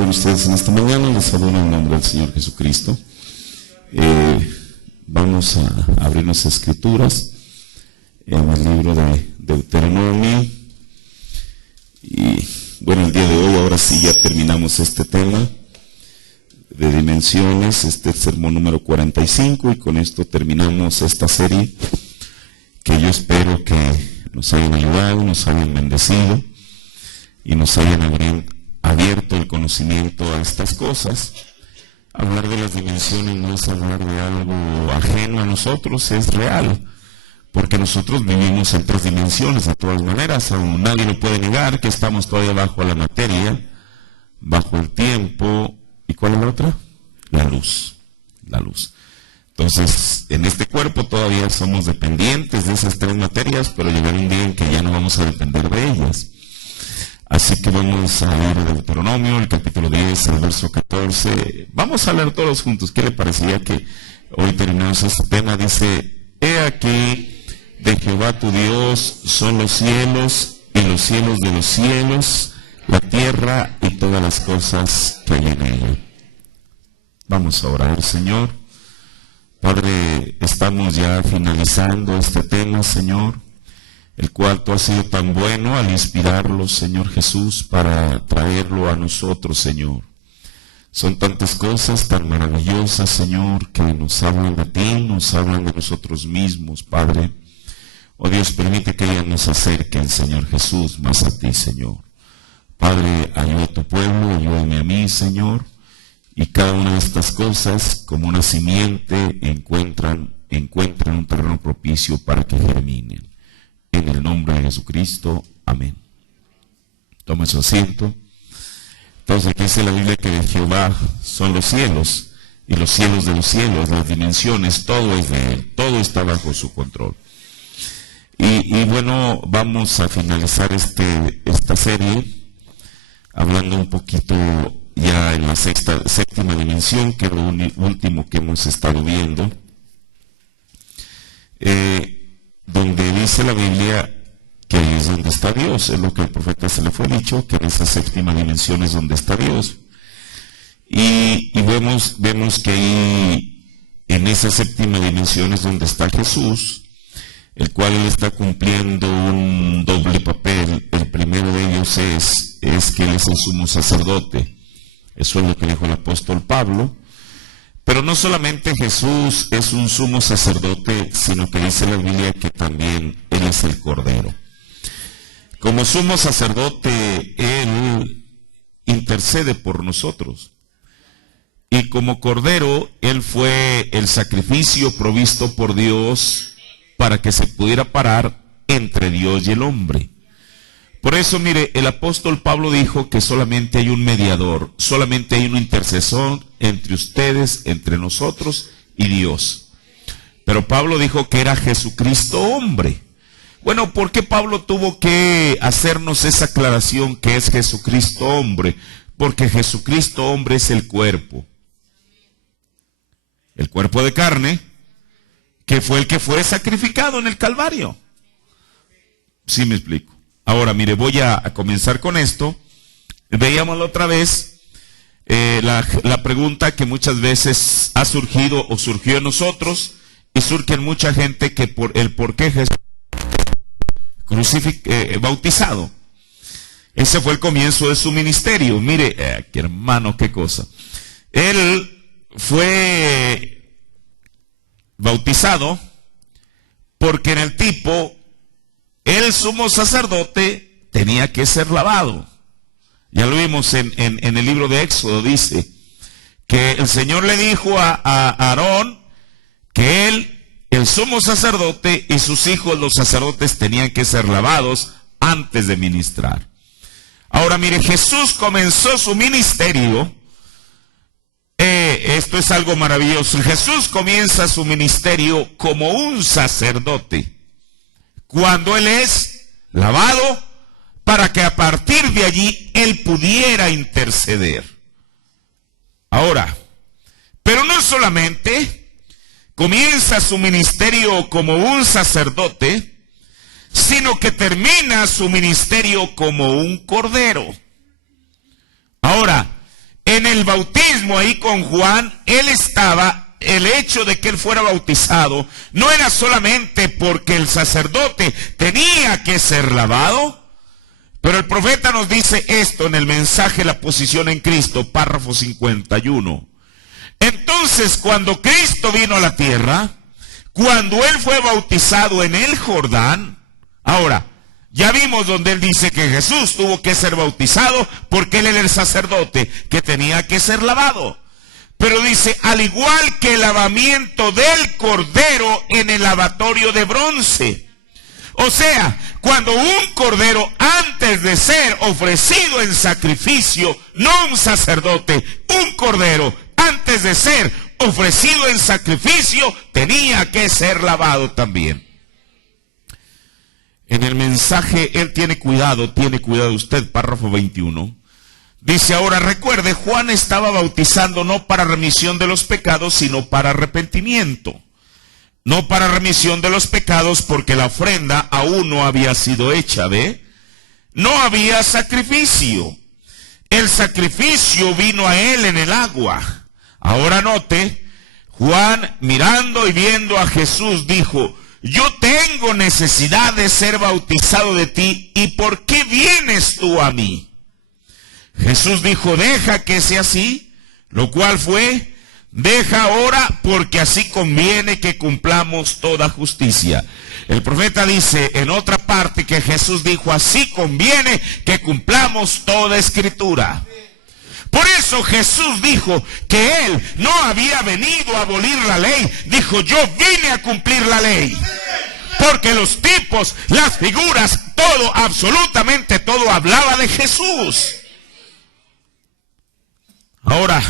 con ustedes en esta mañana. Les saludo en el nombre del Señor Jesucristo. Vamos a abrir nuestras escrituras en el libro de Deuteronomio. Y bueno, el día de hoy, ahora sí ya terminamos este tema de dimensiones, este sermón número 45, y con esto terminamos esta serie que yo espero que nos hayan ayudado, nos hayan bendecido y nos hayan abierto el conocimiento a estas cosas. Hablar de las dimensiones no es hablar de algo ajeno a nosotros, es real, porque nosotros vivimos en 3 dimensiones de todas maneras. Aún nadie lo puede negar que estamos todavía bajo la materia, bajo el tiempo. ¿Y cuál es la otra? La luz. Entonces, en este cuerpo todavía somos dependientes de esas 3 materias, pero llegará un día en que ya no vamos a depender de ellas. Así que vamos a leer Deuteronomio, el capítulo 10, el verso 14. Vamos a leer todos juntos. ¿Qué le parecía que hoy terminamos este tema? Dice: He aquí, de Jehová tu Dios son los cielos y los cielos de los cielos, la tierra y todas las cosas que hay en ella. Vamos a orar. Señor Padre, estamos ya finalizando este tema, Señor, el cual tú has sido tan bueno al inspirarlo, Señor Jesús, para traerlo a nosotros, Señor. Son tantas cosas tan maravillosas, Señor, que nos hablan de ti, nos hablan de nosotros mismos, Padre. Oh Dios, permite que ellas nos acerquen, Señor Jesús, más a ti, Señor. Padre, ayuda a tu pueblo, ayúdame a mí, Señor, y cada una de estas cosas, como una simiente, encuentran un terreno propicio para que germinen. En el nombre de Jesucristo, amén. Toma su asiento. Entonces aquí dice la Biblia que de Jehová son los cielos y los cielos de los cielos, las dimensiones, todo es de Él, todo está bajo su control. Y bueno, vamos a finalizar esta serie hablando un poquito ya en la séptima dimensión, que es lo último que hemos estado viendo, donde dice la Biblia que ahí es donde está Dios. Es lo que al profeta se le fue dicho, que en esa séptima dimensión es donde está Dios. Y vemos que ahí, en esa séptima dimensión es donde está Jesús, el cual él está cumpliendo un doble papel. El primero de ellos es que él es el sumo sacerdote. Eso es lo que dijo el apóstol Pablo. Pero no solamente Jesús es un sumo sacerdote, sino que dice la Biblia que también él es el Cordero. Como sumo sacerdote, él intercede por nosotros. Y como Cordero, él fue el sacrificio provisto por Dios para que se pudiera parar entre Dios y el hombre. Por eso, mire, el apóstol Pablo dijo que solamente hay un mediador, solamente hay un intercesor entre ustedes, entre nosotros y Dios. Pero Pablo dijo que era Jesucristo hombre. Bueno, ¿por qué Pablo tuvo que hacernos esa aclaración que es Jesucristo hombre? Porque Jesucristo hombre es el cuerpo de carne, que fue el que fue sacrificado en el Calvario. ¿Sí me explico? Ahora, mire, voy a comenzar con esto. Veíamos la otra vez la pregunta que muchas veces ha surgido o surgió en nosotros, y surge en mucha gente, que por qué Jesús bautizado. Ese fue el comienzo de su ministerio. Mire, qué hermano, qué cosa. Él fue bautizado porque en el tipo, el sumo sacerdote tenía que ser lavado. Ya lo vimos en el libro de Éxodo. Dice que el Señor le dijo a Aarón que él, el sumo sacerdote, y sus hijos, los sacerdotes, tenían que ser lavados antes de ministrar. Ahora mire, Jesús comenzó su ministerio. Esto es algo maravilloso. Jesús comienza su ministerio como un sacerdote, cuando él es lavado, para que a partir de allí él pudiera interceder. Ahora, pero no solamente comienza su ministerio como un sacerdote, sino que termina su ministerio como un cordero. Ahora, en el bautismo ahí con Juan, él estaba, el hecho de que él fuera bautizado, no era solamente porque el sacerdote tenía que ser lavado, pero el profeta nos dice esto en el mensaje La posición en Cristo, párrafo 51. Entonces, cuando Cristo vino a la tierra, cuando él fue bautizado en el Jordán, ahora, ya vimos donde él dice que Jesús tuvo que ser bautizado porque él era el sacerdote que tenía que ser lavado. Pero dice, al igual que el lavamiento del cordero en el lavatorio de bronce. O sea, cuando un cordero antes de ser ofrecido en sacrificio, no un sacerdote, un cordero antes de ser ofrecido en sacrificio, tenía que ser lavado también. En el mensaje, él tiene cuidado usted, párrafo 21. Dice, ahora recuerde, Juan estaba bautizando no para remisión de los pecados, sino para arrepentimiento. No para remisión de los pecados, porque la ofrenda aún no había sido hecha, ¿ve? No había sacrificio. El sacrificio vino a él en el agua. Ahora note, Juan mirando y viendo a Jesús dijo, yo tengo necesidad de ser bautizado de ti, ¿y por qué vienes tú a mí? Jesús dijo, deja que sea así, lo cual fue, deja ahora, porque así conviene que cumplamos toda justicia. El profeta dice en otra parte que Jesús dijo, así conviene que cumplamos toda escritura. Por eso Jesús dijo que él no había venido a abolir la ley. Dijo, yo vine a cumplir la ley. Porque los tipos, las figuras, todo, absolutamente todo hablaba de Jesús. Ahora,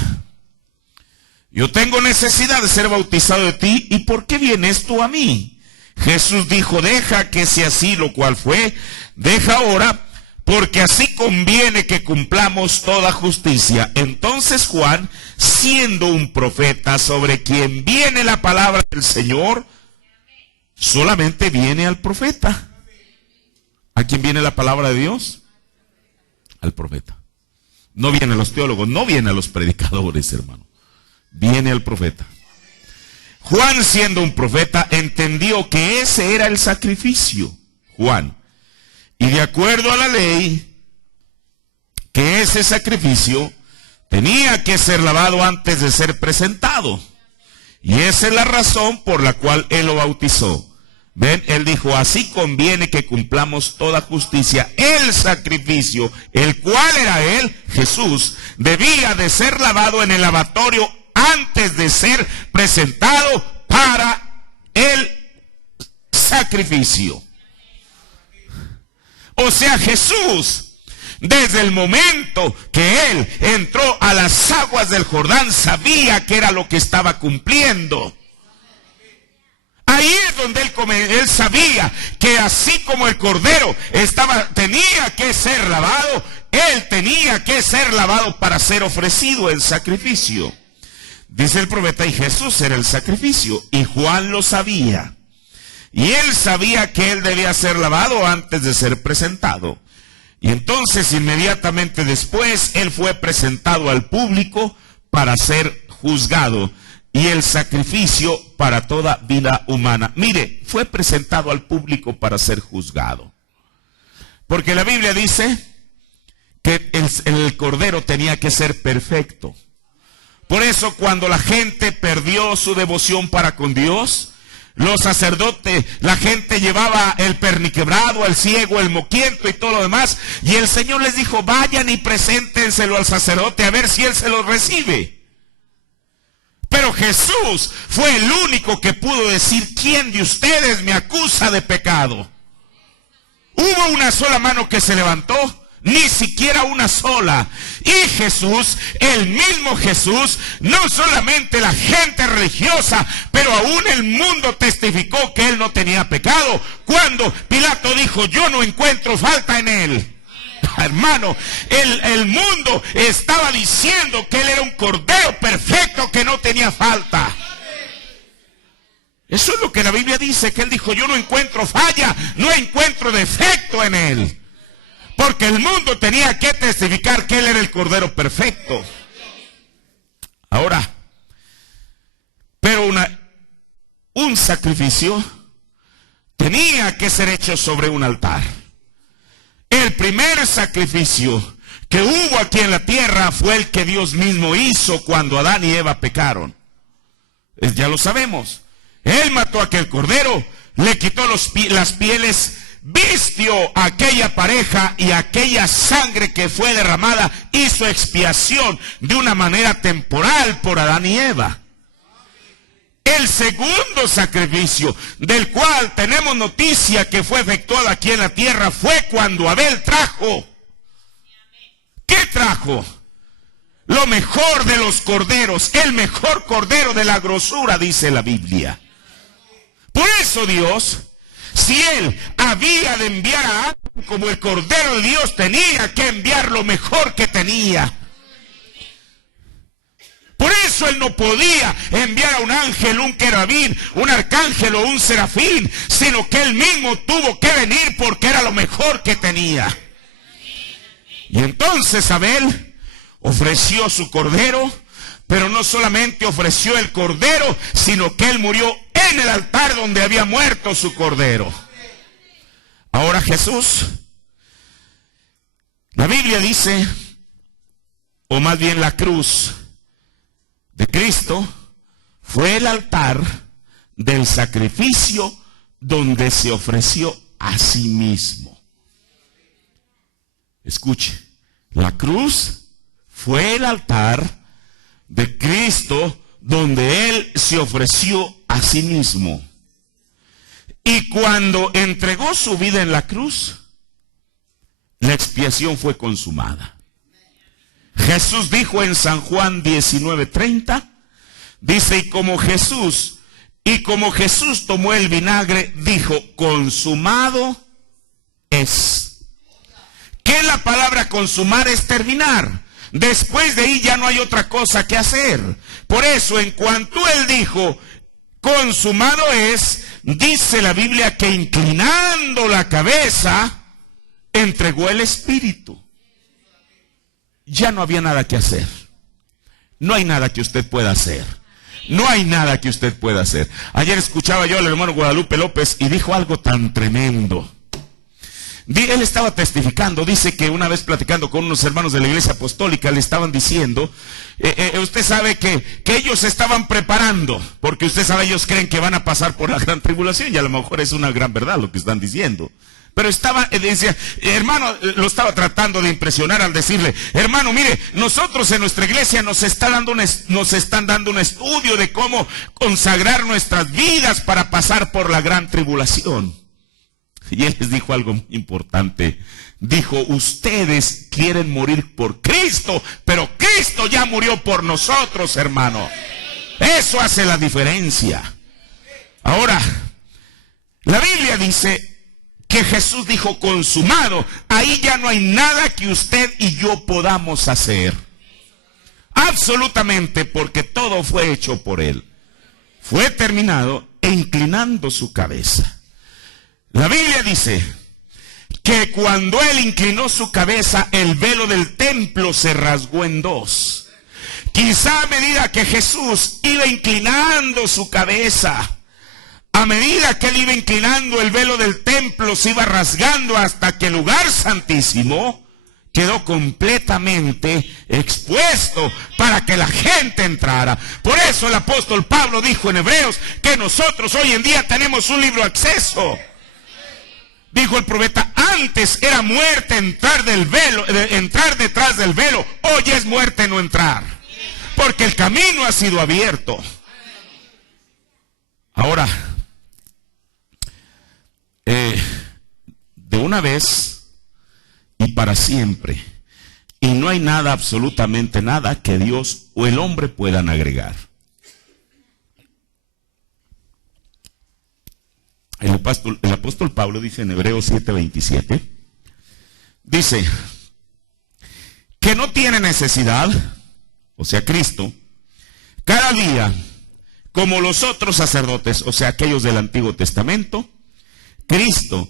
yo tengo necesidad de ser bautizado de ti, ¿y por qué vienes tú a mí? Jesús dijo, deja que sea así, lo cual fue, deja ahora, porque así conviene que cumplamos toda justicia. Entonces Juan, siendo un profeta sobre quien viene la palabra del Señor, solamente viene al profeta. ¿A quién viene la palabra de Dios? Al profeta. No viene a los teólogos, no viene a los predicadores, hermano. Viene al profeta. Juan, siendo un profeta, entendió que ese era el sacrificio. Juan. Y de acuerdo a la ley, que ese sacrificio tenía que ser lavado antes de ser presentado. Y esa es la razón por la cual él lo bautizó. Ven, él dijo, así conviene que cumplamos toda justicia. El sacrificio, el cual era él, Jesús, debía de ser lavado en el lavatorio antes de ser presentado para el sacrificio. O sea, Jesús, desde el momento que él entró a las aguas del Jordán, sabía que era lo que estaba cumpliendo. Ahí es donde él sabía que así como el cordero tenía que ser lavado, él tenía que ser lavado para ser ofrecido en sacrificio. Dice el profeta, y Jesús era el sacrificio, y Juan lo sabía. Y él sabía que él debía ser lavado antes de ser presentado. Y entonces inmediatamente después él fue presentado al público para ser juzgado. Y el sacrificio para toda vida humana. Mire, fue presentado al público para ser juzgado. Porque la Biblia dice que el cordero tenía que ser perfecto. Por eso cuando la gente perdió su devoción para con Dios, los sacerdotes, la gente llevaba el perniquebrado, el ciego, el moquiento y todo lo demás. Y el Señor les dijo, vayan y preséntenselo al sacerdote a ver si él se lo recibe. Pero Jesús fue el único que pudo decir, ¿quién de ustedes me acusa de pecado? ¿Hubo una sola mano que se levantó? Ni siquiera una sola. Y Jesús, el mismo Jesús, no solamente la gente religiosa, pero aún el mundo testificó que él no tenía pecado. Cuando Pilato dijo, yo no encuentro falta en él. Hermano, el mundo estaba diciendo que él era un cordero perfecto que no tenía falta. Eso es lo que la Biblia dice, que él dijo, yo no encuentro falla, no encuentro defecto en él. Porque el mundo tenía que testificar que él era el cordero perfecto. Ahora, pero un sacrificio tenía que ser hecho sobre un altar. El primer sacrificio que hubo aquí en la tierra fue el que Dios mismo hizo cuando Adán y Eva pecaron. Ya lo sabemos. Él mató a aquel cordero, le quitó las pieles, vistió a aquella pareja y aquella sangre que fue derramada hizo expiación de una manera temporal por Adán y Eva. El segundo sacrificio del cual tenemos noticia que fue efectuado aquí en la tierra fue cuando Abel trajo. ¿Qué trajo? Lo mejor de los corderos, el mejor cordero de la grosura, dice la Biblia. Por eso Dios, si Él había de enviar a alguien como el cordero de Dios, tenía que enviar lo mejor que tenía. Por eso Él no podía enviar a un ángel, un querubín, un arcángel o un serafín, sino que Él mismo tuvo que venir porque era lo mejor que tenía. Y entonces Abel ofreció su cordero, pero no solamente ofreció el cordero, sino que Él murió en el altar donde había muerto su cordero. Ahora Jesús, la Biblia dice, o más bien la cruz de Cristo fue el altar del sacrificio donde se ofreció a sí mismo. Escuche, la cruz fue el altar de Cristo donde Él se ofreció a sí mismo. Y cuando entregó su vida en la cruz, la expiación fue consumada. Jesús dijo en San Juan 19:30, dice, y como Jesús tomó el vinagre, dijo, consumado es. ¿Qué la palabra consumar es terminar? Después de ahí ya no hay otra cosa que hacer. Por eso, en cuanto Él dijo, consumado es, dice la Biblia que inclinando la cabeza, entregó el Espíritu. Ya no había nada que hacer. No hay nada que usted pueda hacer. No hay nada que usted pueda hacer. Ayer escuchaba yo al hermano Guadalupe López y dijo algo tan tremendo. Él estaba testificando, dice que una vez platicando con unos hermanos de la iglesia apostólica le estaban diciendo, usted sabe que ellos se estaban preparando, porque usted sabe, ellos creen que van a pasar por la gran tribulación y a lo mejor es una gran verdad lo que están diciendo. Pero decía, hermano, lo estaba tratando de impresionar al decirle, hermano, mire, nosotros en nuestra iglesia nos están dando un estudio de cómo consagrar nuestras vidas para pasar por la gran tribulación. Y él les dijo algo muy importante. Dijo, ustedes quieren morir por Cristo, pero Cristo ya murió por nosotros, hermano. Eso hace la diferencia. Ahora, la Biblia dice que Jesús dijo consumado. Ahí ya no hay nada que usted y yo podamos hacer. Absolutamente, porque todo fue hecho por Él. Fue terminado e inclinando su cabeza. La Biblia dice que cuando Él inclinó su cabeza, el velo del templo se rasgó en dos. Quizá a medida que Jesús iba inclinando su cabeza, a medida que Él iba inclinando, el velo del templo se iba rasgando hasta que el lugar santísimo quedó completamente expuesto para que la gente entrara. Por eso el apóstol Pablo dijo en Hebreos que nosotros hoy en día tenemos un libre acceso. Dijo el profeta, antes era muerte entrar detrás del velo, hoy es muerte no entrar, porque el camino ha sido abierto. Ahora, de una vez y para siempre, y no hay nada, absolutamente nada, que Dios o el hombre puedan agregar. El apóstol Pablo dice en Hebreos 7:27, dice que no tiene necesidad, o sea Cristo, cada día, como los otros sacerdotes, o sea aquellos del Antiguo Testamento, Cristo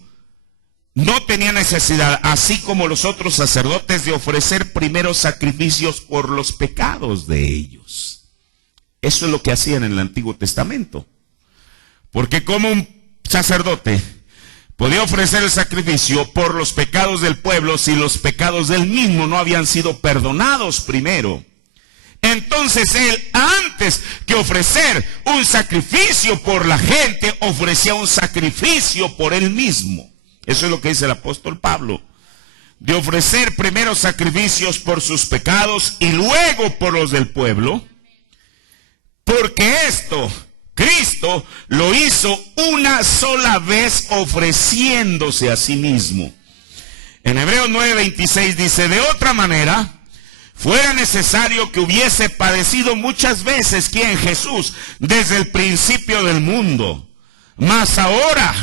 no tenía necesidad, así como los otros sacerdotes, de ofrecer primeros sacrificios por los pecados de ellos. Eso es lo que hacían en el Antiguo Testamento. Porque como un sacerdote podía ofrecer el sacrificio por los pecados del pueblo si los pecados del mismo no habían sido perdonados primero. Entonces él, antes que ofrecer un sacrificio por la gente, ofrecía un sacrificio por él mismo. Eso es lo que dice el apóstol Pablo. De ofrecer primero sacrificios por sus pecados y luego por los del pueblo. Porque esto, Cristo lo hizo una sola vez ofreciéndose a sí mismo. En Hebreos 9:26 dice, de otra manera, fuera necesario que hubiese padecido muchas veces, ¿quién? Jesús, desde el principio del mundo. Mas ahora,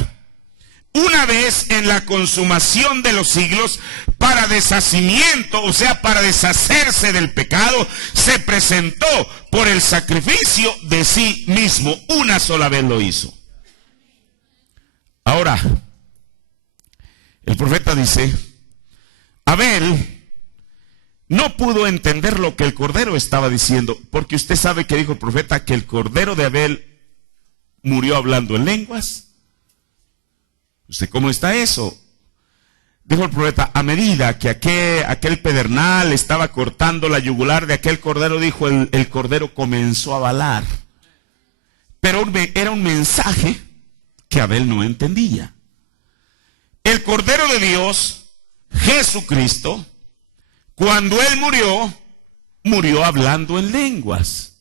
una vez en la consumación de los siglos, para deshacimiento, o sea, para deshacerse del pecado, se presentó por el sacrificio de sí mismo. Una sola vez lo hizo. Ahora, el profeta dice, Abel no pudo entender lo que el cordero estaba diciendo, porque usted sabe que dijo el profeta que el cordero de Abel murió hablando en lenguas. ¿Usted cómo está eso? Dijo el profeta, a medida que aquel pedernal estaba cortando la yugular de aquel cordero, dijo, el cordero comenzó a balar. Pero era un mensaje que Abel no entendía. El cordero de Dios, Jesucristo, cuando él murió hablando en lenguas.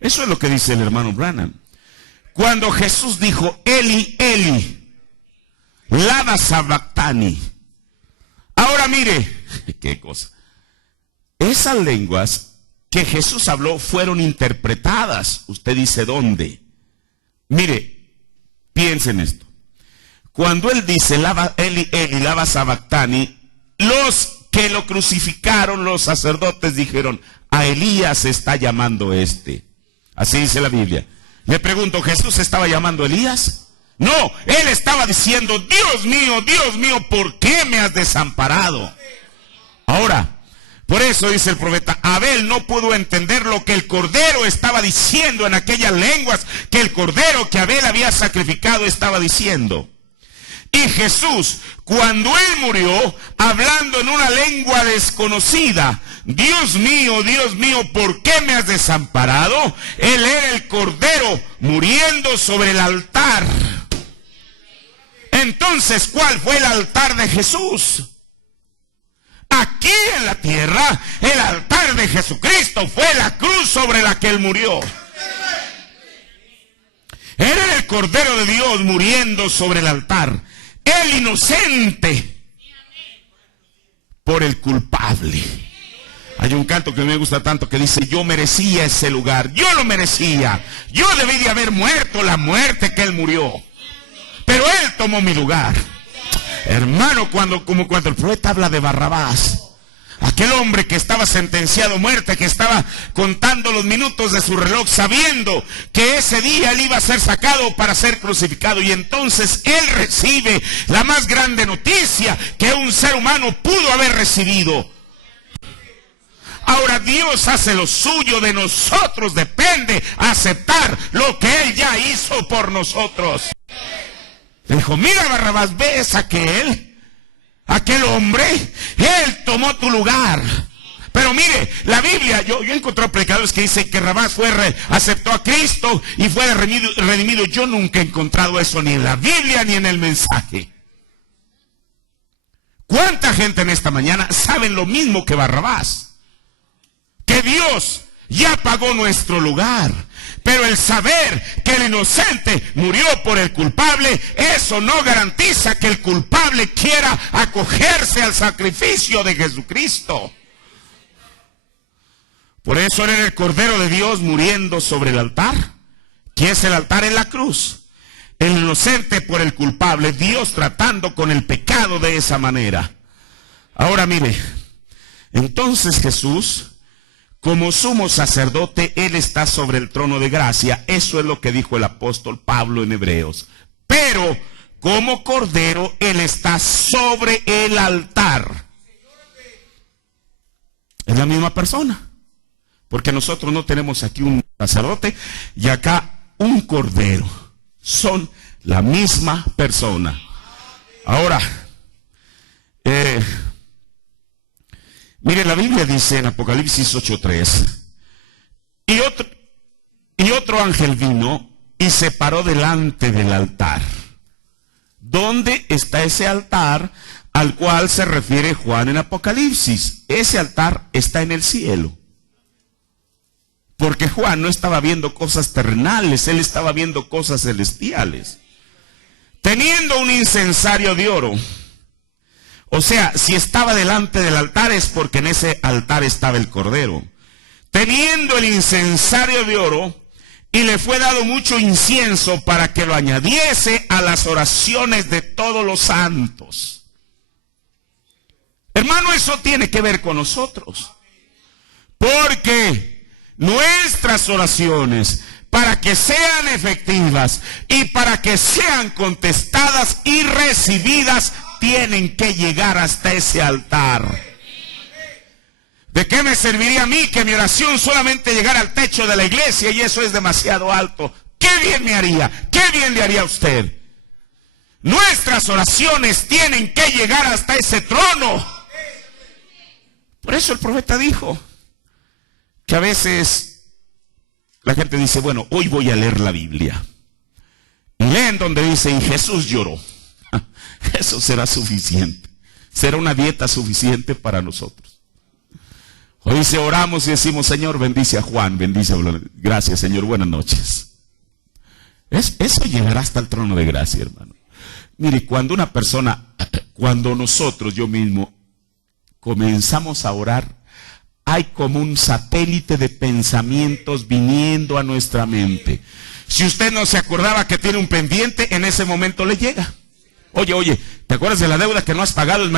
Eso es lo que dice el hermano Branham. Cuando Jesús dijo, Eli, Eli, lama sabactani. Ahora mire, qué cosa. Esas lenguas que Jesús habló fueron interpretadas. Usted dice, ¿dónde? Mire, piensen esto. Cuando él dice, Eli, Eli, lama sabactani, los que lo crucificaron, los sacerdotes dijeron, a Elías está llamando este. Así dice la Biblia. Le pregunto, ¿Jesús estaba llamando a Elías? No, él estaba diciendo, Dios mío, ¿por qué me has desamparado? Ahora, por eso dice el profeta, Abel no pudo entender lo que el cordero estaba diciendo en aquellas lenguas, que el cordero que Abel había sacrificado estaba diciendo. Y Jesús, cuando él murió, hablando en una lengua desconocida, Dios mío, ¿por qué me has desamparado? Él era el cordero muriendo sobre el altar. Entonces, ¿cuál fue el altar de Jesús? Aquí en la tierra, el altar de Jesucristo fue la cruz sobre la que él murió. Era el cordero de Dios muriendo sobre el altar. El inocente por el culpable. Hay un canto que me gusta tanto que dice, yo merecía ese lugar, yo lo merecía, yo debí de haber muerto la muerte que él murió, pero él tomó mi lugar. Hermano, como cuando el profeta habla de Barrabás, aquel hombre que estaba sentenciado a muerte, que estaba contando los minutos de su reloj, sabiendo que ese día él iba a ser sacado para ser crucificado, y entonces él recibe la más grande noticia que un ser humano pudo haber recibido. Ahora Dios hace lo suyo, de nosotros depende aceptar lo que él ya hizo por nosotros. Dijo, mira Barrabás, ves aquel hombre, él tomó tu lugar. Pero mire, la Biblia, yo encontré predicadores que dicen que Barrabás aceptó a Cristo y fue redimido. Yo nunca he encontrado eso ni en la Biblia ni en el mensaje. ¿Cuánta gente en esta mañana saben lo mismo que Barrabás? Que Dios ya pagó nuestro lugar. Pero el saber que el inocente murió por el culpable, eso no garantiza que el culpable quiera acogerse al sacrificio de Jesucristo. Por eso era el Cordero de Dios muriendo sobre el altar. ¿Qué es el altar? En la cruz. El inocente por el culpable, Dios tratando con el pecado de esa manera. Ahora mire, entonces Jesús, como sumo sacerdote, él está sobre el trono de gracia. Eso es lo que dijo el apóstol Pablo en Hebreos. Pero como cordero, él está sobre el altar. Es la misma persona. Porque nosotros no tenemos aquí un sacerdote y acá un cordero. Son la misma persona. Ahora, mire, la Biblia dice en Apocalipsis 8:3, y otro ángel vino y se paró delante del altar. ¿Dónde está ese altar al cual se refiere Juan en Apocalipsis? Ese altar está en el cielo. Porque Juan no estaba viendo cosas terrenales, él estaba viendo cosas celestiales. Teniendo un incensario de oro. O sea, si estaba delante del altar es porque en ese altar estaba el cordero. Teniendo el incensario de oro, y le fue dado mucho incienso para que lo añadiese a las oraciones de todos los santos. Hermano, eso tiene que ver con nosotros. Porque nuestras oraciones, para que sean efectivas y para que sean contestadas y recibidas, tienen que llegar hasta ese altar. ¿De qué me serviría a mí que mi oración solamente llegara al techo de la iglesia y eso es demasiado alto? ¿Qué bien me haría? ¿Qué bien le haría a usted? Nuestras oraciones tienen que llegar hasta ese trono. Por eso el profeta dijo que a veces la gente dice, bueno, hoy voy a leer la Biblia. Y leen donde dice, y Jesús lloró. Eso será suficiente. Será una dieta suficiente para nosotros. Hoy dice, oramos y decimos, Señor, bendice a Juan, bendice a Juan. Gracias, Señor, buenas noches. Eso llegará hasta el trono de gracia, hermano. Mire, cuando nosotros, yo mismo, comenzamos a orar, hay como un satélite de pensamientos viniendo a nuestra mente. Si usted no se acordaba que tiene un pendiente, en ese momento le llega. Oye, ¿te acuerdas de la deuda que no has pagado? Es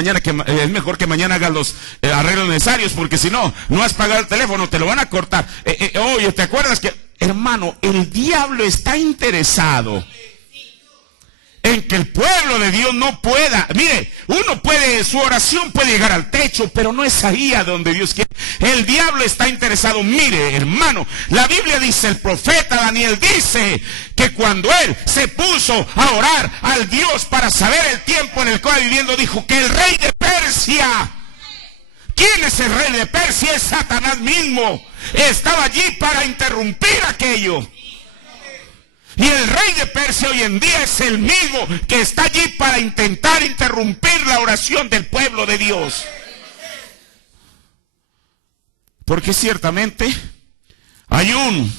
mejor que mañana hagas los arreglos necesarios, porque si no has pagado el teléfono, te lo van a cortar. Oye, ¿te acuerdas que, hermano, el diablo está interesado en que el pueblo de Dios no pueda? Mire, su oración puede llegar al techo, pero no es ahí a donde Dios quiere. El diablo está interesado. Mire, hermano, la Biblia dice, el profeta Daniel dice que cuando él se puso a orar al Dios para saber el tiempo en el cual viviendo, dijo que el rey de Persia, ¿quién es el rey de Persia? Es Satanás mismo. Estaba allí para interrumpir aquello. Y el rey de Persia hoy en día es el mismo que está allí para intentar interrumpir la oración del pueblo de Dios. Porque ciertamente hay un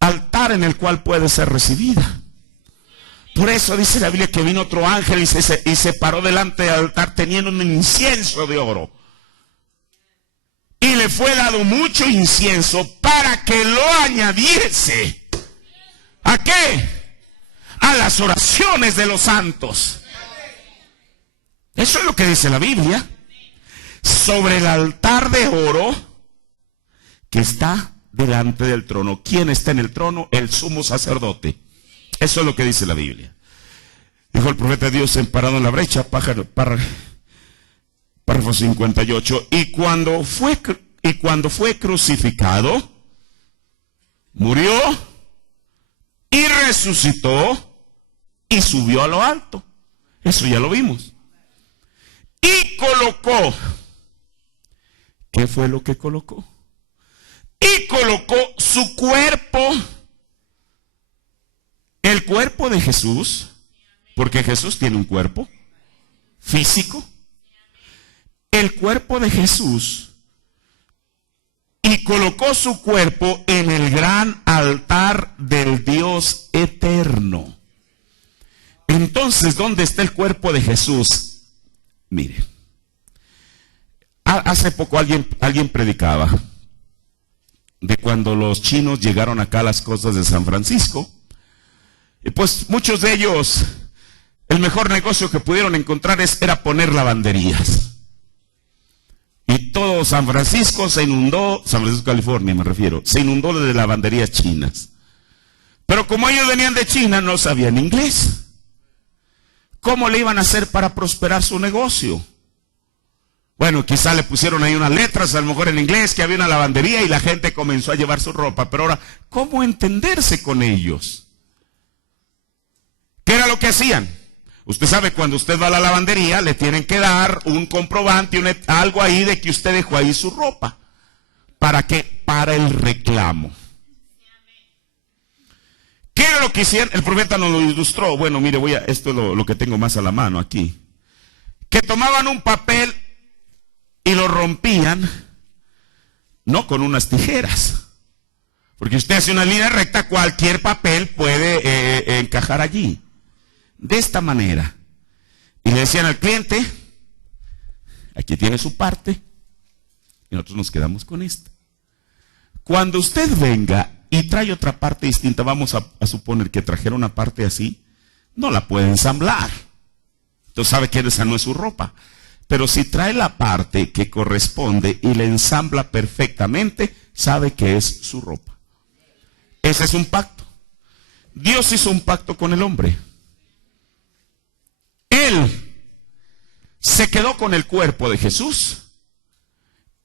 altar en el cual puede ser recibida. Por eso dice la Biblia que vino otro ángel y se paró delante del altar teniendo un incienso de oro. Y le fue dado mucho incienso para que lo añadiese. ¿A qué? A las oraciones de los santos. Eso es lo que dice la Biblia. Sobre el altar de oro que está delante del trono. ¿Quién está en el trono? El sumo sacerdote. Eso es lo que dice la Biblia. Dijo el profeta de Dios parado en la brecha, párrafo 58. Y cuando fue crucificado, murió y resucitó y subió a lo alto. Eso ya lo vimos. Y colocó. ¿Qué fue lo que colocó? Y colocó su cuerpo. El cuerpo de Jesús. Porque Jesús tiene un cuerpo físico. El cuerpo de Jesús. Y colocó su cuerpo en el gran altar del Dios eterno. Entonces, ¿dónde está el cuerpo de Jesús? Mire, hace poco alguien predicaba de cuando los chinos llegaron acá a las costas de San Francisco. Y pues muchos de ellos, el mejor negocio que pudieron encontrar era poner lavanderías. Y todo San Francisco se inundó, San Francisco, California me refiero, se inundó de lavanderías chinas. Pero como ellos venían de China, no sabían inglés. ¿Cómo le iban a hacer para prosperar su negocio? Bueno, quizá le pusieron ahí unas letras, a lo mejor en inglés, que había una lavandería y la gente comenzó a llevar su ropa. Pero ahora, ¿cómo entenderse con ellos? ¿Qué era lo que hacían? Usted sabe, cuando usted va a la lavandería, le tienen que dar un comprobante, algo ahí de que usted dejó ahí su ropa. ¿Para qué? Para el reclamo. ¿Qué era lo que hicieron? El profeta nos lo ilustró. Bueno, mire, esto es lo que tengo más a la mano aquí. Que tomaban un papel y lo rompían, no con unas tijeras. Porque usted hace una línea recta, cualquier papel puede encajar allí. De esta manera. Y le decían al cliente, aquí tiene su parte, y nosotros nos quedamos con esta. Cuando usted venga y trae otra parte distinta, vamos a suponer que trajera una parte así, no la puede ensamblar. Entonces sabe que esa no es su ropa. Pero si trae la parte que corresponde y la ensambla perfectamente, sabe que es su ropa. Ese es un pacto. Dios hizo un pacto con el hombre. Él se quedó con el cuerpo de Jesús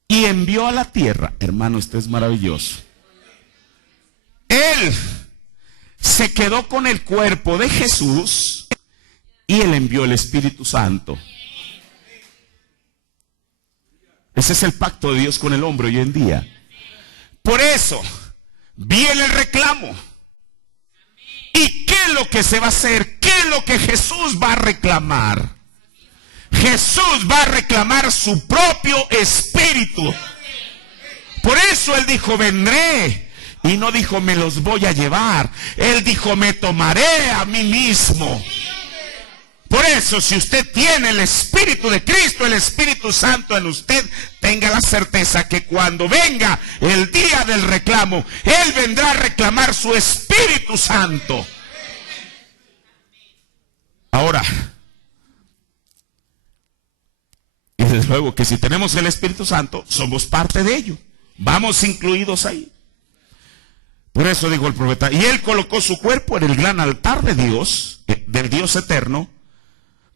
y envió a la tierra. Hermano, esto es maravilloso. Él se quedó con el cuerpo de Jesús y él envió el Espíritu Santo. Ese es el pacto de Dios con el hombre hoy en día. Por eso viene el reclamo. ¿Y qué es lo que se va a hacer? ¿Qué es lo que Jesús va a reclamar? Jesús va a reclamar su propio espíritu. Por eso él dijo, vendré. Y no dijo, me los voy a llevar. Él dijo, me tomaré a mí mismo. Por eso, si usted tiene el Espíritu de Cristo, el Espíritu Santo en usted, tenga la certeza que cuando venga el día del reclamo, Él vendrá a reclamar su Espíritu Santo. Ahora, y desde luego que si tenemos el Espíritu Santo, somos parte de ello. Vamos incluidos ahí. Por eso dijo el profeta, y Él colocó su cuerpo en el gran altar de Dios, del Dios eterno,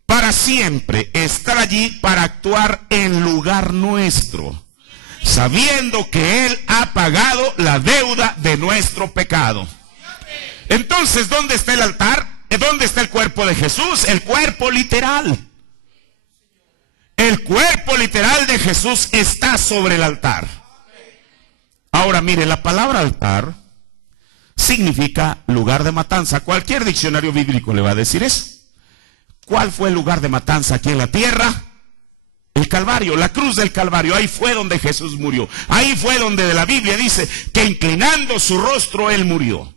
para siempre estar allí para actuar en lugar nuestro, sabiendo que Él ha pagado la deuda de nuestro pecado. Entonces, ¿dónde está el altar? ¿Dónde está el cuerpo de Jesús? El cuerpo literal. El cuerpo literal de Jesús está sobre el altar. Ahora, mire, la palabra altar significa lugar de matanza. Cualquier diccionario bíblico le va a decir eso. ¿Cuál fue el lugar de matanza aquí en la tierra? El Calvario, la cruz del Calvario. Ahí fue donde Jesús murió. Ahí fue donde de la Biblia dice que inclinando su rostro Él murió.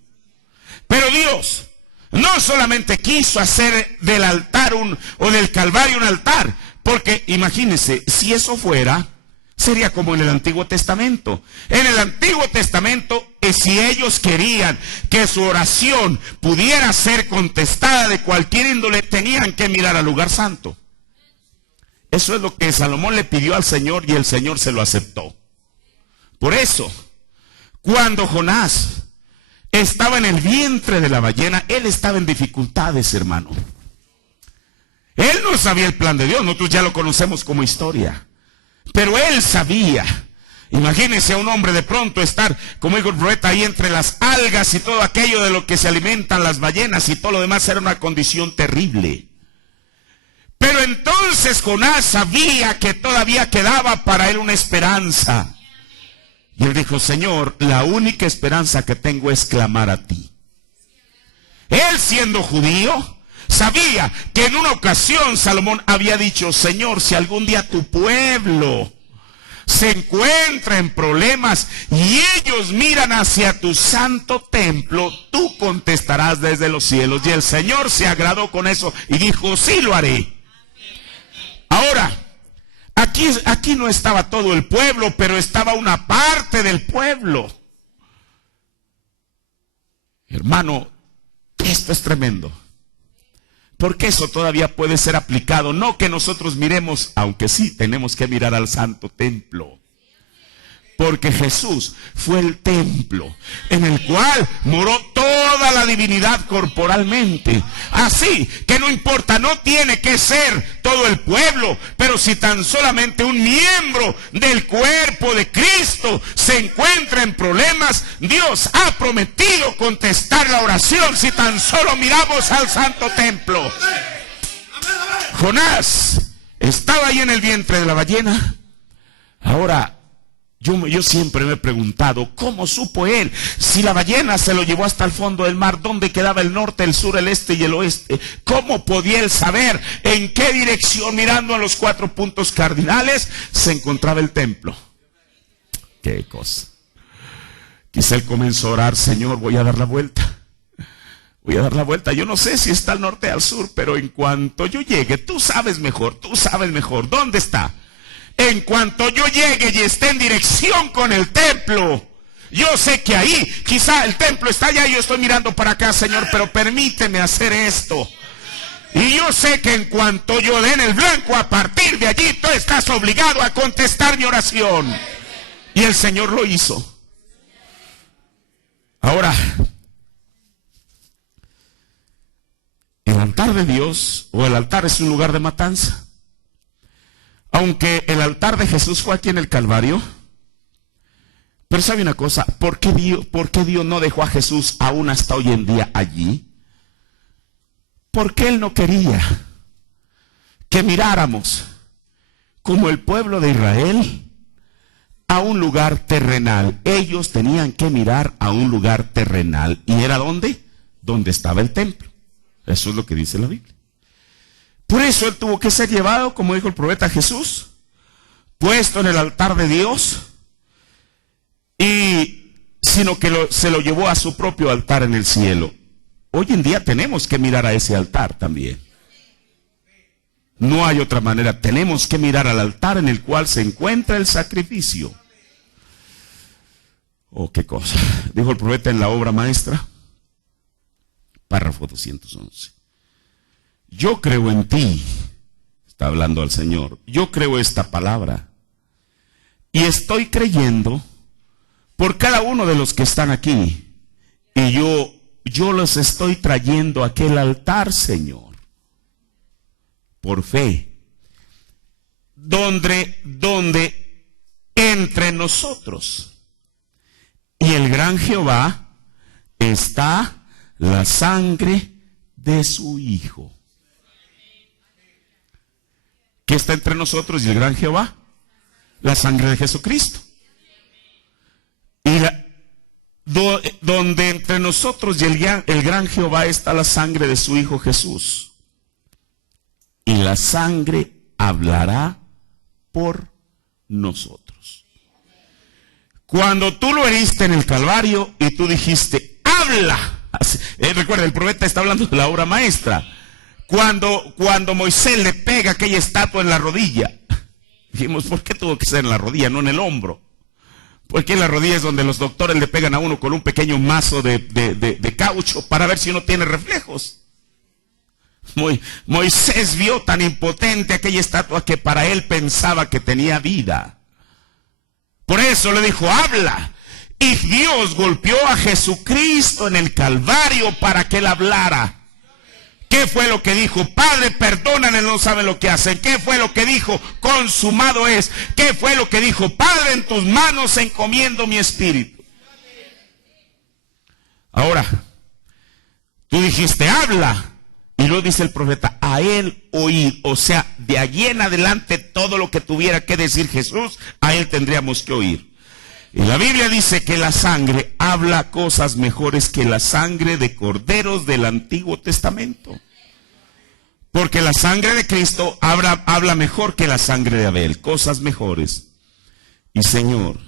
Pero Dios no solamente quiso hacer del altar o del Calvario un altar, porque imagínense, si eso fuera, sería como en el Antiguo Testamento. En el Antiguo Testamento, si ellos querían que su oración pudiera ser contestada de cualquier índole, tenían que mirar al lugar santo. Eso es lo que Salomón le pidió al Señor y el Señor se lo aceptó. Por eso, cuando Jonás estaba en el vientre de la ballena, él estaba en dificultades, hermano. Él no sabía el plan de Dios, nosotros ya lo conocemos como historia. Pero él sabía. Imagínense a un hombre de pronto estar, como dijo el profeta, ahí entre las algas y todo aquello de lo que se alimentan las ballenas y todo lo demás. Era una condición terrible. Pero entonces Jonás sabía que todavía quedaba para él una esperanza. Y él dijo, Señor, la única esperanza que tengo es clamar a ti. Él, siendo judío, sabía que en una ocasión Salomón había dicho, Señor, si algún día tu pueblo se encuentra en problemas y ellos miran hacia tu santo templo, tú contestarás desde los cielos. Y el Señor se agradó con eso y dijo, sí lo haré. Ahora, aquí no estaba todo el pueblo, pero estaba una parte del pueblo. Hermano, esto es tremendo. Porque eso todavía puede ser aplicado. No que nosotros miremos, aunque sí tenemos que mirar al santo templo. Porque Jesús fue el templo en el cual moró toda la divinidad corporalmente. Así que no importa, no tiene que ser todo el pueblo, pero si tan solamente un miembro del cuerpo de Cristo se encuentra en problemas, Dios ha prometido contestar la oración si tan solo miramos al santo templo. Jonás estaba ahí en el vientre de la ballena. Ahora, yo siempre me he preguntado, ¿cómo supo él? Si la ballena se lo llevó hasta el fondo del mar, ¿dónde quedaba el norte, el sur, el este y el oeste? ¿Cómo podía él saber en qué dirección, mirando a los 4 puntos cardinales, se encontraba el templo? ¿Qué cosa? Quizá él comenzó a orar: Señor, voy a dar la vuelta. Voy a dar la vuelta. Yo no sé si está al norte o al sur, pero en cuanto yo llegue, tú sabes mejor. ¿Dónde está? En cuanto yo llegue y esté en dirección con el templo, yo sé que ahí, quizá el templo está allá y yo estoy mirando para acá, Señor, pero permíteme hacer esto. Y yo sé que en cuanto yo dé en el blanco, a partir de allí tú estás obligado a contestar mi oración. Y el Señor lo hizo. Ahora, el altar de Dios, o el altar, es un lugar de matanza. Aunque el altar de Jesús fue aquí en el Calvario, pero sabe una cosa, ¿por qué Dios no dejó a Jesús aún hasta hoy en día allí? Porque Él no quería que miráramos como el pueblo de Israel a un lugar terrenal. Ellos tenían que mirar a un lugar terrenal. ¿Y era dónde? Donde estaba el templo. Eso es lo que dice la Biblia. Por eso Él tuvo que ser llevado, como dijo el profeta Jesús, puesto en el altar de Dios, sino que se lo llevó a su propio altar en el cielo. Hoy en día tenemos que mirar a ese altar también. No hay otra manera. Tenemos que mirar al altar en el cual se encuentra el sacrificio. Oh, qué cosa. Dijo el profeta en la obra maestra, párrafo 211. Yo creo en ti, está hablando al Señor. Yo creo esta palabra. Y estoy creyendo por cada uno de los que están aquí. Y yo los estoy trayendo a aquel altar, Señor, por fe. Donde entre nosotros y el gran Jehová está la sangre de su Hijo. ¿Qué está entre nosotros y el gran Jehová? La sangre de Jesucristo. Y donde entre nosotros y el gran Jehová está la sangre de su Hijo Jesús. Y la sangre hablará por nosotros. Cuando tú lo heriste en el Calvario y tú dijiste, habla. Recuerda, el profeta está hablando de la obra maestra. Cuando Moisés le pega aquella estatua en la rodilla, dijimos, ¿por qué tuvo que ser en la rodilla, no en el hombro? Porque en la rodilla es donde los doctores le pegan a uno con un pequeño mazo de caucho para ver si uno tiene reflejos. Moisés vio tan impotente aquella estatua que para él pensaba que tenía vida. Por eso le dijo, habla. Y Dios golpeó a Jesucristo en el Calvario para que él hablara. ¿Qué fue lo que dijo? Padre, perdónale, no saben lo que hacen. ¿Qué fue lo que dijo? Consumado es. ¿Qué fue lo que dijo? Padre, en tus manos encomiendo mi espíritu. Ahora, tú dijiste, habla. Y luego dice el profeta, a él oír. O sea, de allí en adelante todo lo que tuviera que decir Jesús, a él tendríamos que oír. Y la Biblia dice que la sangre habla cosas mejores que la sangre de corderos del Antiguo Testamento. Porque la sangre de Cristo habla mejor que la sangre de Abel, cosas mejores. Y Señor,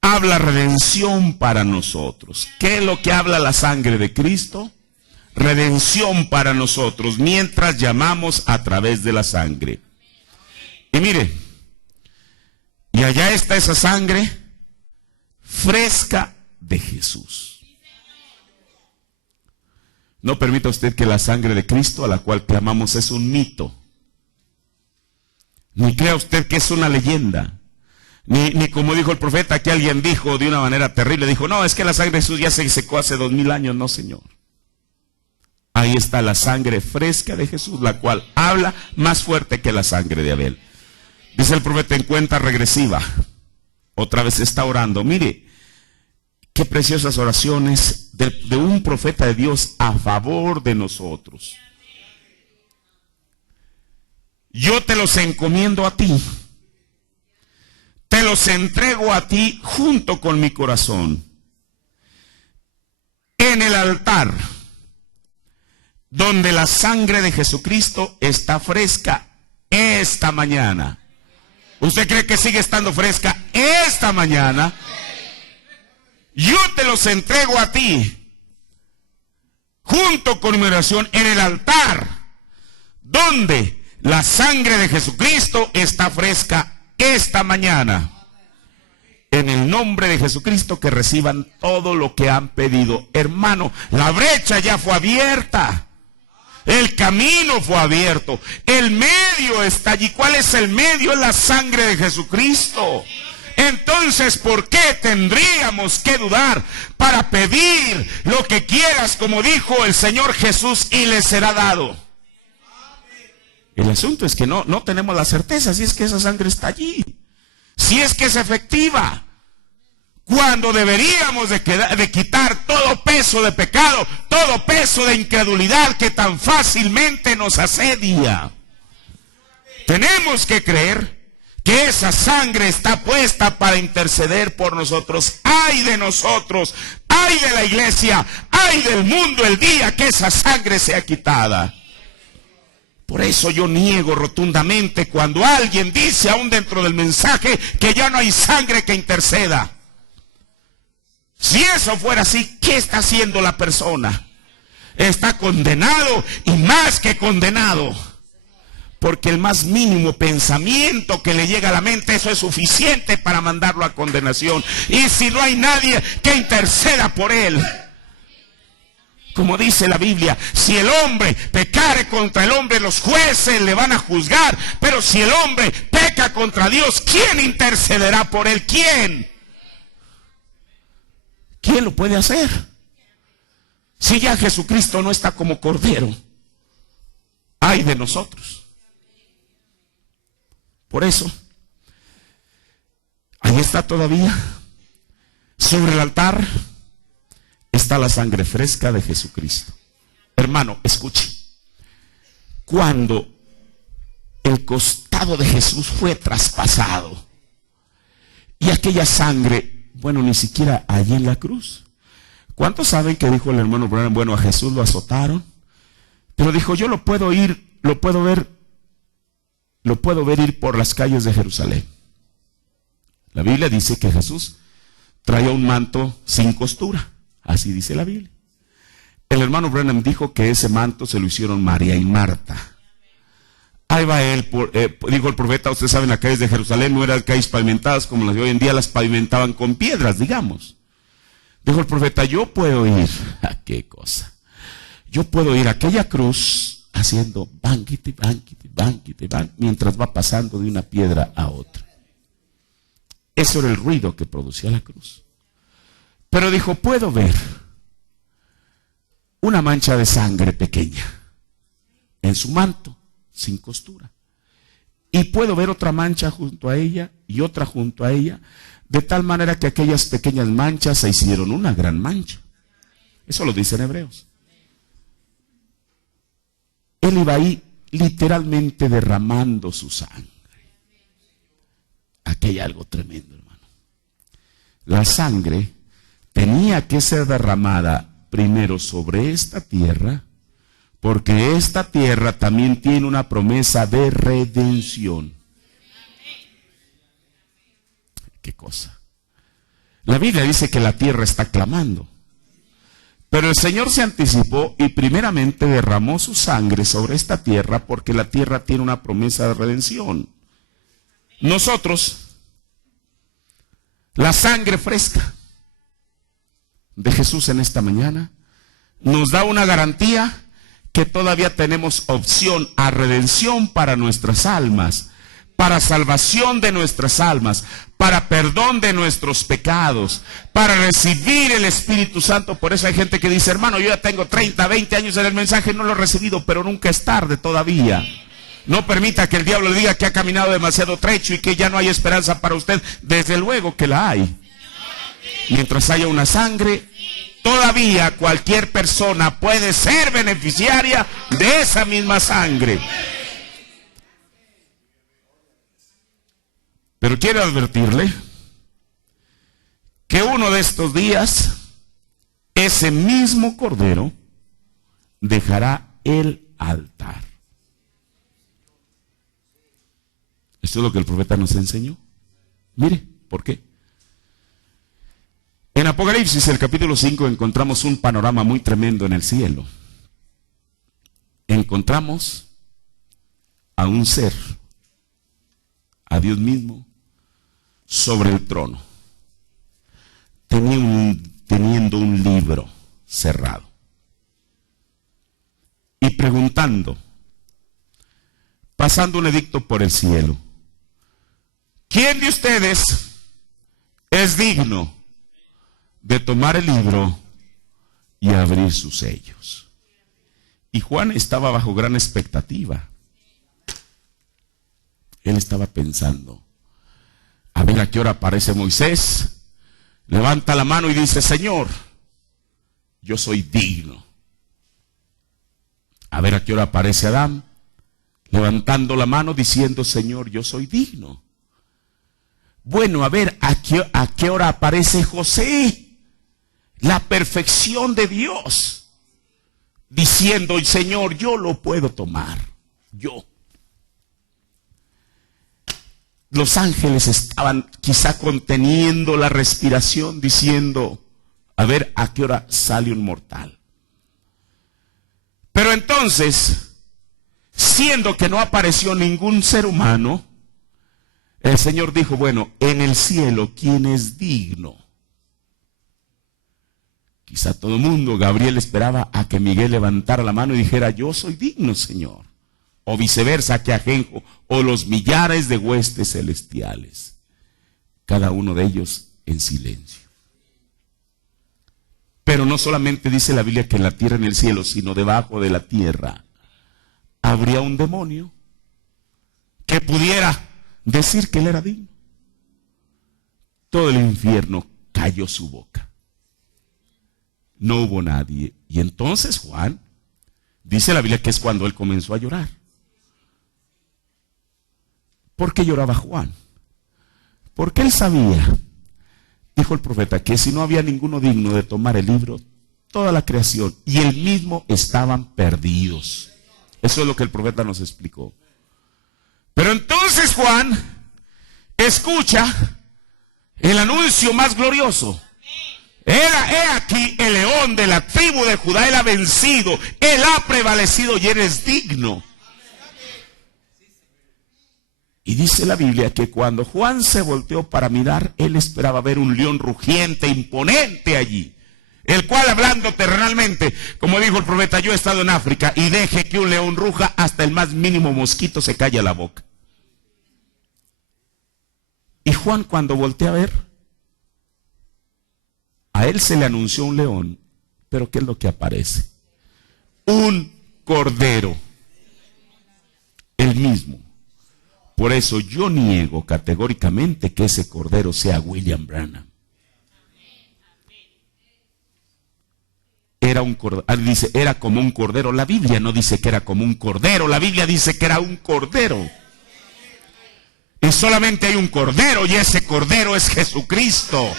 habla redención para nosotros. ¿Qué es lo que habla la sangre de Cristo? Redención para nosotros, mientras llamamos a través de la sangre. Y mire, y allá está esa sangre fresca de Jesús. No permita usted que la sangre de Cristo a la cual clamamos es un mito. Ni crea usted que es una leyenda. Ni como dijo el profeta, que alguien dijo de una manera terrible, dijo, no, es que la sangre de Jesús ya se secó hace 2000 años. No, Señor. Ahí está la sangre fresca de Jesús, la cual habla más fuerte que la sangre de Abel. Dice el profeta en cuenta regresiva. Otra vez está orando. Mire, qué preciosas oraciones de un profeta de Dios a favor de nosotros. Yo te los encomiendo a ti. Te los entrego a ti junto con mi corazón. En el altar, donde la sangre de Jesucristo está fresca esta mañana. ¿Usted cree que sigue estando fresca esta mañana? Yo te los entrego a ti, junto con mi oración, en el altar, donde la sangre de Jesucristo está fresca esta mañana. En el nombre de Jesucristo, que reciban todo lo que han pedido. Hermano, la brecha ya fue abierta. El camino fue abierto. El medio está allí. ¿Cuál es el medio? Es la sangre de Jesucristo. Entonces, ¿por qué tendríamos que dudar para pedir lo que quieras, como dijo el Señor Jesús, y le será dado? El asunto es que no tenemos la certeza si es que esa sangre está allí, si es que es efectiva, cuando deberíamos de quitar todo peso de pecado, todo peso de incredulidad que tan fácilmente nos asedia. Tenemos que creer que esa sangre está puesta para interceder por nosotros. ¡Ay de nosotros! ¡Ay de la iglesia! ¡Ay del mundo el día que esa sangre sea quitada! Por eso yo niego rotundamente cuando alguien dice, aún dentro del mensaje, que ya no hay sangre que interceda. Si eso fuera así, ¿qué está haciendo la persona? Está condenado, y más que condenado. Porque el más mínimo pensamiento que le llega a la mente, eso es suficiente para mandarlo a condenación. Y si no hay nadie que interceda por él, como dice la Biblia, si el hombre pecare contra el hombre, los jueces le van a juzgar. Pero si el hombre peca contra Dios, ¿quién intercederá por él? ¿Quién? ¿Quién lo puede hacer? Si ya Jesucristo no está como cordero, ay de nosotros. Por eso, ahí está todavía, sobre el altar, está la sangre fresca de Jesucristo. Hermano, escuche. Cuando el costado de Jesús fue traspasado y aquella sangre, bueno, ni siquiera allí en la cruz. ¿Cuántos saben que dijo el hermano Branham? Bueno, a Jesús lo azotaron, pero dijo, yo lo puedo ver ir por las calles de Jerusalén. La Biblia dice que Jesús traía un manto sin costura. Así dice la Biblia. El hermano Branham dijo que ese manto se lo hicieron María y Marta. Ahí va él, dijo el profeta, ustedes saben, las calles de Jerusalén no eran calles pavimentadas como las de hoy en día, las pavimentaban con piedras, digamos. Dijo el profeta, yo puedo ir, ¿qué cosa? Yo puedo ir a aquella cruz haciendo banquete, banquete, banquete, banquete, mientras va pasando de una piedra a otra. Eso era el ruido que producía la cruz. Pero dijo, puedo ver una mancha de sangre pequeña en su manto, sin costura. Y puedo ver otra mancha junto a ella y otra junto a ella, de tal manera que aquellas pequeñas manchas se hicieron una gran mancha. Eso lo dice en Hebreos. Él iba ahí literalmente derramando su sangre. Aquí hay algo tremendo, hermano. La sangre tenía que ser derramada primero sobre esta tierra, porque esta tierra también tiene una promesa de redención. ¿Qué cosa? La Biblia dice que la tierra está clamando, pero el Señor se anticipó y primeramente derramó su sangre sobre esta tierra, porque la tierra tiene una promesa de redención. Nosotros, la sangre fresca de Jesús en esta mañana nos da una garantía que todavía tenemos opción a redención para nuestras almas, para salvación de nuestras almas, para perdón de nuestros pecados, para recibir el Espíritu Santo. Por eso hay gente que dice, hermano, yo ya tengo 30, 20 años en el mensaje, no lo he recibido, pero nunca es tarde todavía. No permita que el diablo le diga que ha caminado demasiado trecho y que ya no hay esperanza para usted. Desde luego que la hay. Mientras haya una sangre, todavía cualquier persona puede ser beneficiaria de esa misma sangre. Pero quiero advertirle que uno de estos días, ese mismo cordero dejará el altar. Esto es lo que el profeta nos enseñó. Mire, ¿por qué? En Apocalipsis, el capítulo 5, encontramos un panorama muy tremendo en el cielo. Encontramos a un ser, a Dios mismo, sobre el trono, teniendo un libro cerrado y preguntando, pasando un edicto por el cielo: ¿quién de ustedes es digno de tomar el libro y abrir sus sellos? Y Juan estaba bajo gran expectativa. Él estaba pensando, a ver a qué hora aparece Moisés, levanta la mano y dice, Señor, yo soy digno. A ver a qué hora aparece Adán, levantando la mano diciendo, Señor, yo soy digno. Bueno, a ver a qué hora aparece José, la perfección de Dios, diciendo, Señor, yo lo puedo tomar, yo. Los ángeles estaban quizá conteniendo la respiración, diciendo, a ver a qué hora sale un mortal. Pero entonces, siendo que no apareció ningún ser humano, el Señor dijo, bueno, en el cielo, ¿quién es digno? Quizá todo el mundo, Gabriel esperaba a que Miguel levantara la mano y dijera, yo soy digno, Señor. O viceversa, que Ajenjo, o los millares de huestes celestiales. Cada uno de ellos en silencio. Pero no solamente dice la Biblia que en la tierra, en el cielo, sino debajo de la tierra habría un demonio que pudiera decir que él era digno. Todo el infierno cayó su boca. No hubo nadie. Y entonces Juan, dice la Biblia que es cuando él comenzó a llorar. ¿Por qué lloraba Juan? Porque él sabía, dijo el profeta, que si no había ninguno digno de tomar el libro, toda la creación y él mismo estaban perdidos. Eso es lo que el profeta nos explicó. Pero entonces Juan escucha el anuncio más glorioso. He aquí el león de la tribu de Judá, él ha vencido, él ha prevalecido y él es digno. Y dice la Biblia que cuando Juan se volteó para mirar, él esperaba ver un león rugiente, imponente allí, el cual, hablando terrenalmente, como dijo el profeta, yo he estado en África y deje que un león ruja, hasta el más mínimo mosquito se calla la boca. Y Juan, cuando voltea a ver, a él se le anunció un león, pero ¿qué es lo que aparece? Un cordero, el mismo. Por eso yo niego categóricamente que ese cordero sea William Branham. Era un cordero, dice, era como un cordero. La Biblia no dice que era como un cordero, la Biblia dice que era un cordero. Y solamente hay un cordero y ese cordero es Jesucristo.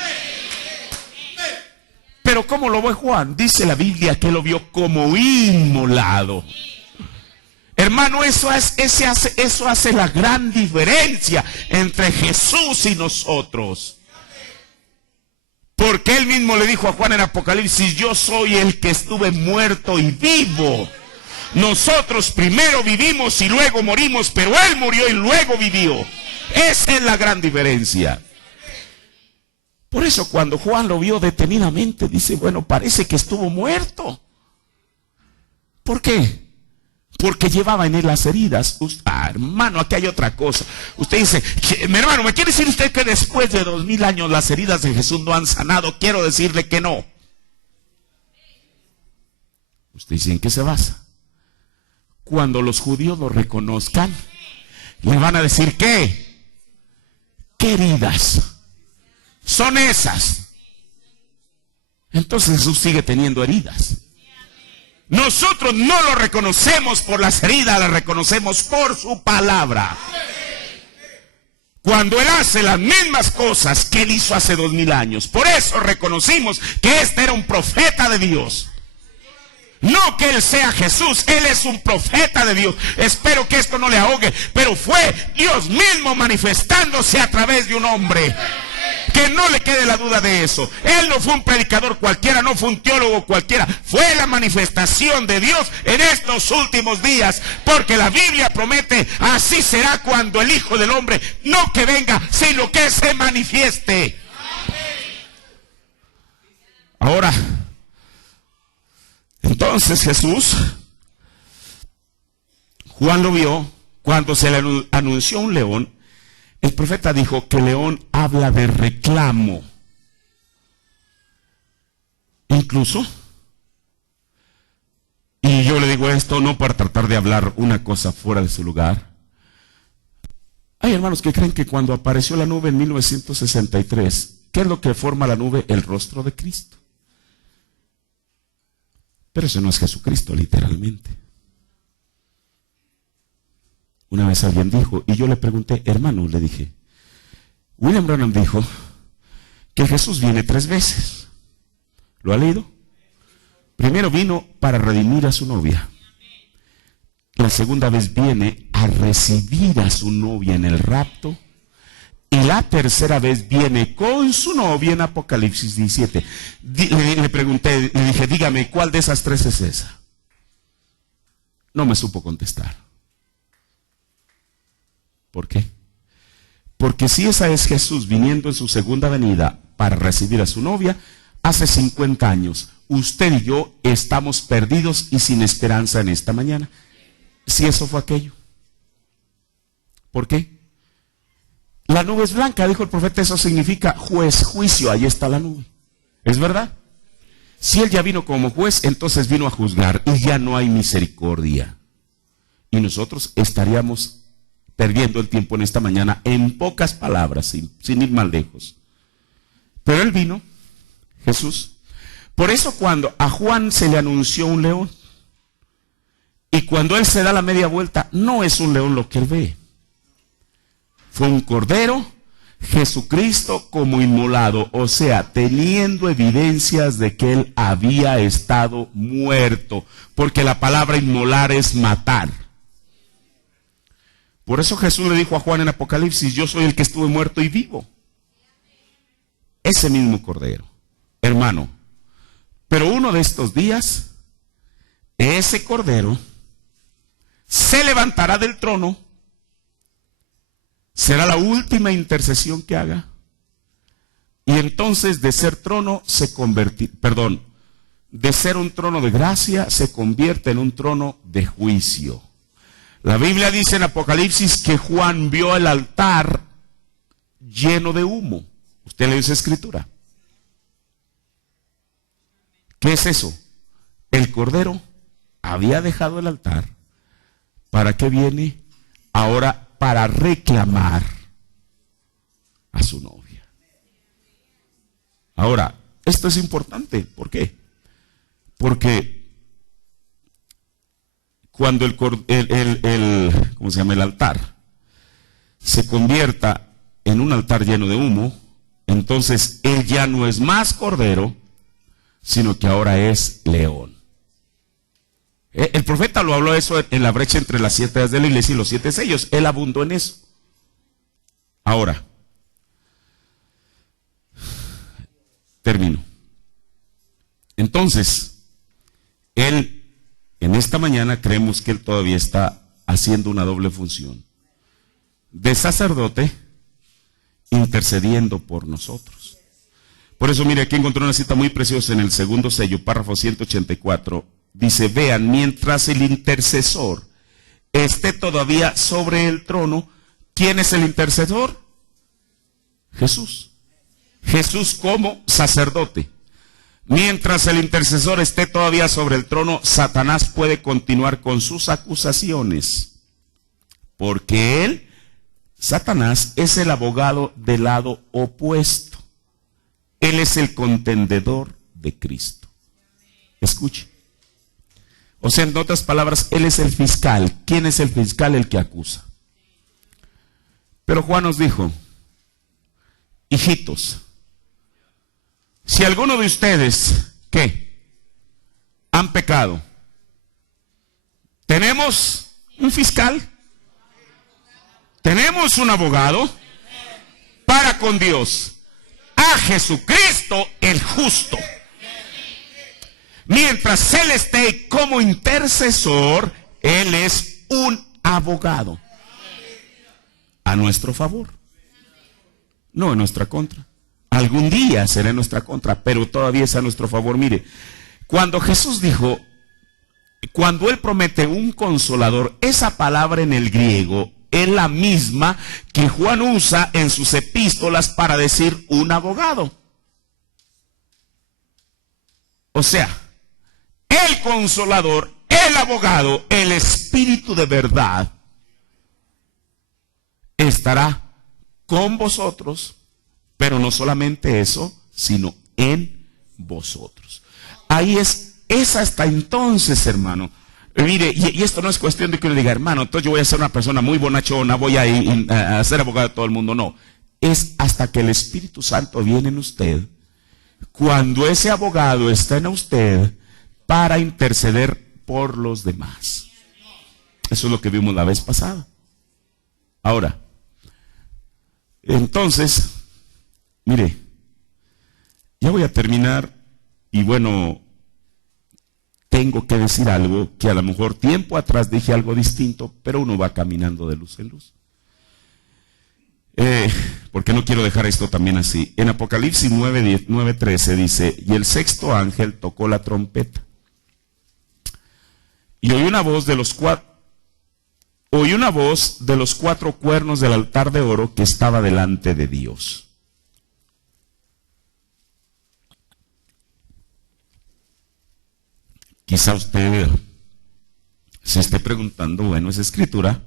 Pero ¿cómo lo ve Juan? Dice la Biblia que lo vio como inmolado. Hermano, eso hace la gran diferencia entre Jesús y nosotros. Porque él mismo le dijo a Juan en Apocalipsis, yo soy el que estuve muerto y vivo. Nosotros primero vivimos y luego morimos, pero él murió y luego vivió. Esa es la gran diferencia. Por eso cuando Juan lo vio detenidamente, dice, bueno, parece que estuvo muerto. ¿Por qué? porque llevaba en él las heridas. Hermano, aquí hay otra cosa. Usted dice, mi hermano, ¿me quiere decir usted que después de 2000 años las heridas de Jesús no han sanado? Quiero decirle que no. Usted dice, ¿en qué se basa? Cuando los judíos lo reconozcan, le van a decir, ¿qué? ¿Qué heridas son esas? Entonces Jesús sigue teniendo heridas. Nosotros no lo reconocemos por las heridas, las reconocemos por su palabra. Cuando Él hace las mismas cosas que Él hizo hace 2000 años. Por eso reconocimos que este era un profeta de Dios. No que Él sea Jesús, Él es un profeta de Dios. Espero que esto no le ahogue, pero fue Dios mismo manifestándose a través de un hombre. Que no le quede la duda de eso. Él no fue un predicador cualquiera, no fue un teólogo cualquiera. Fue la manifestación de Dios en estos últimos días. Porque la Biblia promete, así será cuando el Hijo del Hombre, no que venga, sino que se manifieste. Ahora, entonces Jesús, Juan lo vio cuando se le anunció un león. El profeta dijo que león habla de reclamo. Incluso, y yo le digo esto no para tratar de hablar una cosa fuera de su lugar. Hay hermanos que creen que cuando apareció la nube en 1963, ¿qué es lo que forma la nube? El rostro de Cristo. Pero ese no es Jesucristo, literalmente. Una vez alguien dijo, y yo le pregunté, hermano, le dije, William Branham dijo que Jesús viene 3 veces. ¿Lo ha leído? Primero vino para redimir a su novia. La segunda vez viene a recibir a su novia en el rapto. Y la tercera vez viene con su novia en Apocalipsis 17. Le pregunté, le dije, dígame, ¿cuál de esas 3 es esa? No me supo contestar. ¿Por qué? Porque si esa es Jesús viniendo en su segunda venida para recibir a su novia, hace 50 años, usted y yo estamos perdidos y sin esperanza en esta mañana. Si eso fue aquello. ¿Por qué? La nube es blanca, dijo el profeta, eso significa juez, juicio, ahí está la nube. ¿Es verdad? Si Él ya vino como juez, entonces vino a juzgar y ya no hay misericordia. Y nosotros estaríamos perdiendo el tiempo en esta mañana, en pocas palabras, sin ir más lejos. Pero Él vino, Jesús. Por eso cuando a Juan se le anunció un león, y cuando Él se da la media vuelta, no es un león lo que Él ve. Fue un cordero, Jesucristo como inmolado, o sea, teniendo evidencias de que Él había estado muerto, porque la palabra inmolar es matar. Por eso Jesús le dijo a Juan en Apocalipsis, yo soy el que estuve muerto y vivo. Ese mismo cordero, hermano. Pero uno de estos días, ese cordero se levantará del trono. Será la última intercesión que haga. Y entonces de ser trono se convertirá, de ser un trono de gracia se convierte en un trono de juicio. La Biblia dice en Apocalipsis que Juan vio el altar lleno de humo. ¿Usted lee esa escritura? ¿Qué es eso? El cordero había dejado el altar. ¿Para qué viene? Ahora para reclamar a su novia. Ahora, esto es importante. ¿Por qué? Porque cuando el altar se convierta en un altar lleno de humo, entonces Él ya no es más cordero, sino que ahora es león. El profeta lo habló eso en la brecha entre las 7 edades de la iglesia y los 7 sellos. Él abundó en eso. Ahora, termino. Entonces, Él, en esta mañana creemos que Él todavía está haciendo una doble función. De sacerdote, intercediendo por nosotros. Por eso, mire, aquí encontré una cita muy preciosa en el segundo sello, párrafo 184. dice, vean, mientras el intercesor esté todavía sobre el trono. ¿Quién es el intercesor? Jesús. Jesús como sacerdote. Mientras el intercesor esté todavía sobre el trono, Satanás puede continuar con sus acusaciones. Porque él, Satanás, es el abogado del lado opuesto. Él es el contendedor de Cristo. Escuche. O sea, en otras palabras, él es el fiscal. ¿Quién es el fiscal? El que acusa. Pero Juan nos dijo, hijitos, si alguno de ustedes, ¿qué? Han pecado. Tenemos un fiscal. Tenemos un abogado para con Dios. A Jesucristo el justo. Mientras Él esté como intercesor, Él es un abogado. A nuestro favor. No en nuestra contra. Algún día será en nuestra contra, pero todavía es a nuestro favor. Mire, cuando Jesús dijo, cuando Él promete un consolador, esa palabra en el griego es la misma que Juan usa en sus epístolas para decir un abogado. O sea, el consolador, el abogado, el Espíritu de verdad estará con vosotros, pero no solamente eso, sino en vosotros. Ahí es hasta entonces, hermano. Mire, y esto no es cuestión de que uno diga, hermano, entonces yo voy a ser una persona muy bonachona, voy a ser abogado de todo el mundo. No, es hasta que el Espíritu Santo viene en usted, cuando ese abogado está en usted, para interceder por los demás. Eso es lo que vimos la vez pasada. Ahora, entonces, mire, ya voy a terminar y bueno, tengo que decir algo que a lo mejor tiempo atrás dije algo distinto, pero uno va caminando de luz en luz. Porque no quiero dejar esto también así. En Apocalipsis 9:13 dice, y el sexto ángel tocó la trompeta. Y oí una voz de los cuatro cuernos del altar de oro que estaba delante de Dios. Quizá usted se esté preguntando, bueno, es escritura,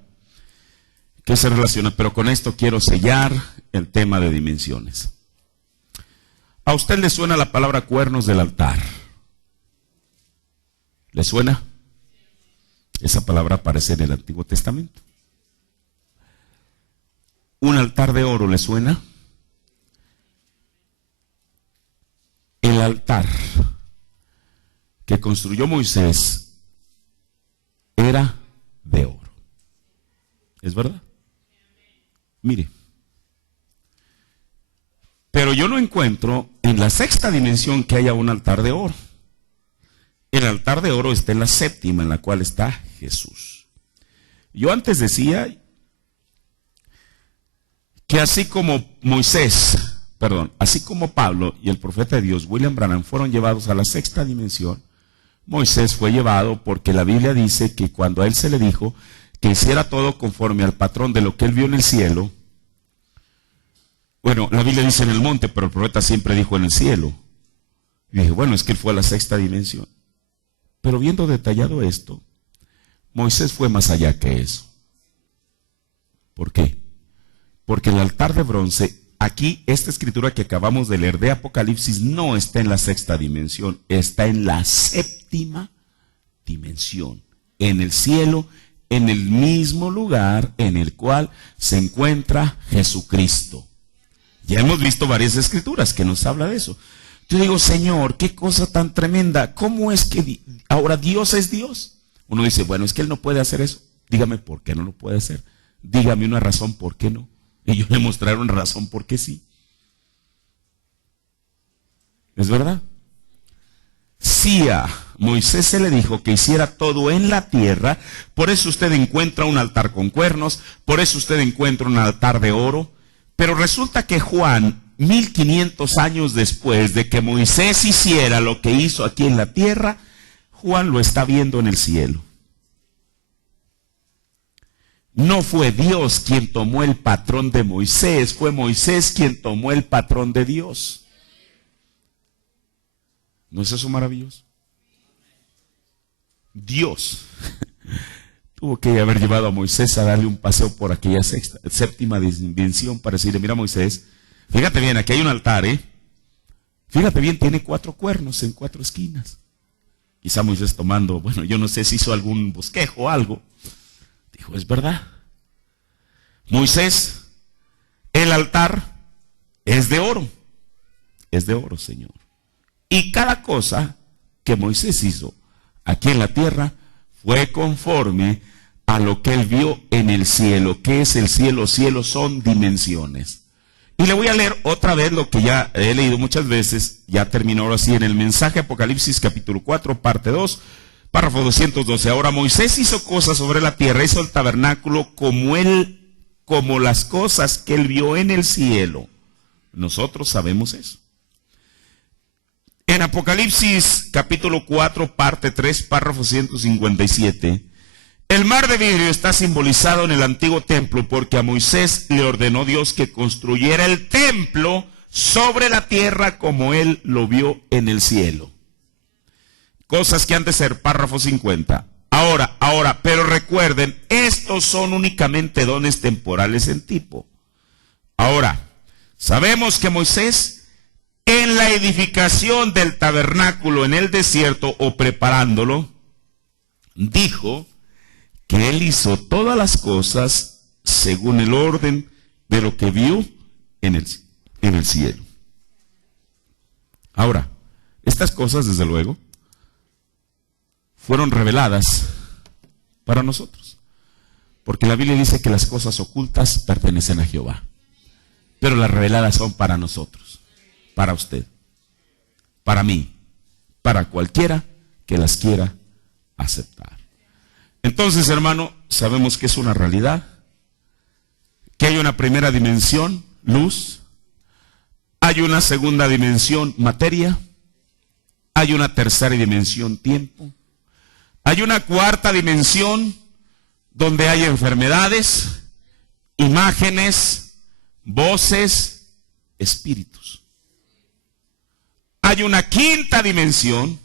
¿qué se relaciona? Pero con esto quiero sellar el tema de dimensiones. ¿A usted le suena la palabra cuernos del altar? ¿Le suena? Esa palabra aparece en el Antiguo Testamento. ¿Un altar de oro le suena? El altar que construyó Moisés era de oro. ¿Es verdad? Mire. Pero yo no encuentro en la sexta dimensión que haya un altar de oro. El altar de oro está en la séptima, en la cual está Jesús. Yo antes decía que así como así como Pablo y el profeta de Dios, William Branham, fueron llevados a la sexta dimensión, Moisés fue llevado porque la Biblia dice que cuando a él se le dijo que hiciera todo conforme al patrón de lo que él vio en el cielo, bueno, la Biblia dice en el monte, pero el profeta siempre dijo en el cielo. Y dije, bueno, es que él fue a la sexta dimensión. Pero viendo detallado esto, Moisés fue más allá que eso. ¿Por qué? Porque el altar de bronce, aquí esta escritura que acabamos de leer de Apocalipsis no está en la sexta dimensión, está en la séptima dimensión, en el cielo, en el mismo lugar en el cual se encuentra Jesucristo. Ya hemos visto varias escrituras que nos habla de eso. Yo digo, Señor, qué cosa tan tremenda. ¿Cómo es que ahora Dios es Dios? Uno dice, bueno, es que Él no puede hacer eso. Dígame por qué no lo puede hacer. Dígame una razón por qué no. Y yo le mostraré una razón por qué sí. ¿Es verdad? Si a Moisés se le dijo que hiciera todo en la tierra, por eso usted encuentra un altar con cuernos, por eso usted encuentra un altar de oro. Pero resulta que Juan, 1500 años después de que Moisés hiciera lo que hizo aquí en la tierra, Juan lo está viendo en el cielo. No fue Dios quien tomó el patrón de Moisés, fue Moisés quien tomó el patrón de Dios. ¿No es eso maravilloso? Dios tuvo que haber llevado a Moisés a darle un paseo por aquella séptima dimensión para decirle, mira Moisés, fíjate bien, aquí hay un altar, fíjate bien, tiene 4 cuernos en 4 esquinas. Quizá Moisés tomando, bueno, yo no sé si hizo algún bosquejo o algo. Dijo, es verdad. Moisés, el altar es de oro, Señor. Y cada cosa que Moisés hizo aquí en la tierra fue conforme a lo que él vio en el cielo. ¿Qué es el cielo? Cielo son dimensiones. Y le voy a leer otra vez lo que ya he leído muchas veces, ya terminó ahora sí en el mensaje Apocalipsis capítulo 4, parte 2, párrafo 212. Ahora Moisés hizo cosas sobre la tierra, hizo el tabernáculo como las cosas que él vio en el cielo. Nosotros sabemos eso. En Apocalipsis capítulo 4, parte 3, párrafo 157, el mar de vidrio está simbolizado en el antiguo templo porque a Moisés le ordenó Dios que construyera el templo sobre la tierra como él lo vio en el cielo. Cosas que han de ser, párrafo 50. Ahora, pero recuerden, estos son únicamente dones temporales en tipo. Ahora, sabemos que Moisés, en la edificación del tabernáculo en el desierto o preparándolo, dijo que él hizo todas las cosas según el orden de lo que vio en el cielo. Ahora, estas cosas, desde luego, fueron reveladas para nosotros. Porque la Biblia dice que las cosas ocultas pertenecen a Jehová. Pero las reveladas son para nosotros, para usted, para mí, para cualquiera que las quiera aceptar. Entonces, hermano, sabemos que es una realidad, que hay una primera dimensión, luz, hay una segunda dimensión, materia, hay una tercera dimensión, tiempo, hay una cuarta dimensión donde hay enfermedades, imágenes, voces, espíritus. Hay una quinta dimensión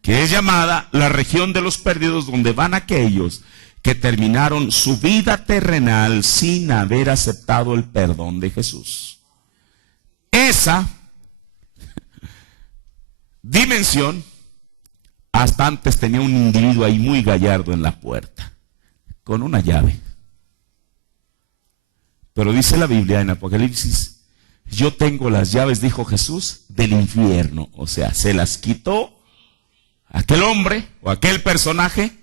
que es llamada la región de los perdidos, donde van aquellos que terminaron su vida terrenal sin haber aceptado el perdón de Jesús. Esa dimensión, hasta antes tenía un individuo ahí muy gallardo en la puerta, con una llave. Pero dice la Biblia en Apocalipsis, yo tengo las llaves, dijo Jesús, del infierno. O sea, se las quitó aquel hombre o aquel personaje.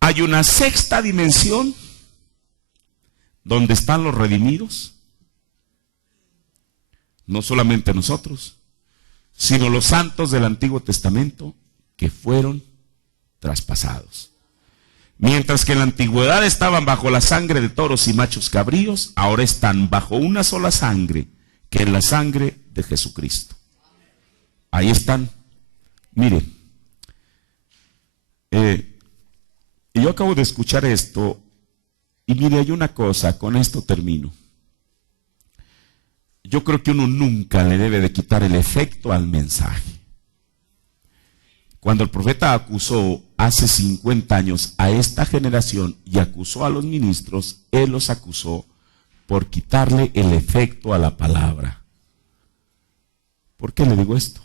Hay una sexta dimensión donde están los redimidos. No solamente nosotros, sino los santos del Antiguo Testamento que fueron traspasados. Mientras que en la antigüedad estaban bajo la sangre de toros y machos cabríos, ahora están bajo una sola sangre, que es la sangre de Jesucristo. Ahí están. Mire, yo acabo de escuchar esto y mire, hay una cosa, con esto termino. Yo creo que uno nunca le debe de quitar el efecto al mensaje. Cuando el profeta acusó hace 50 años a esta generación y acusó a los ministros, él los acusó por quitarle el efecto a la palabra. ¿Por qué le digo esto?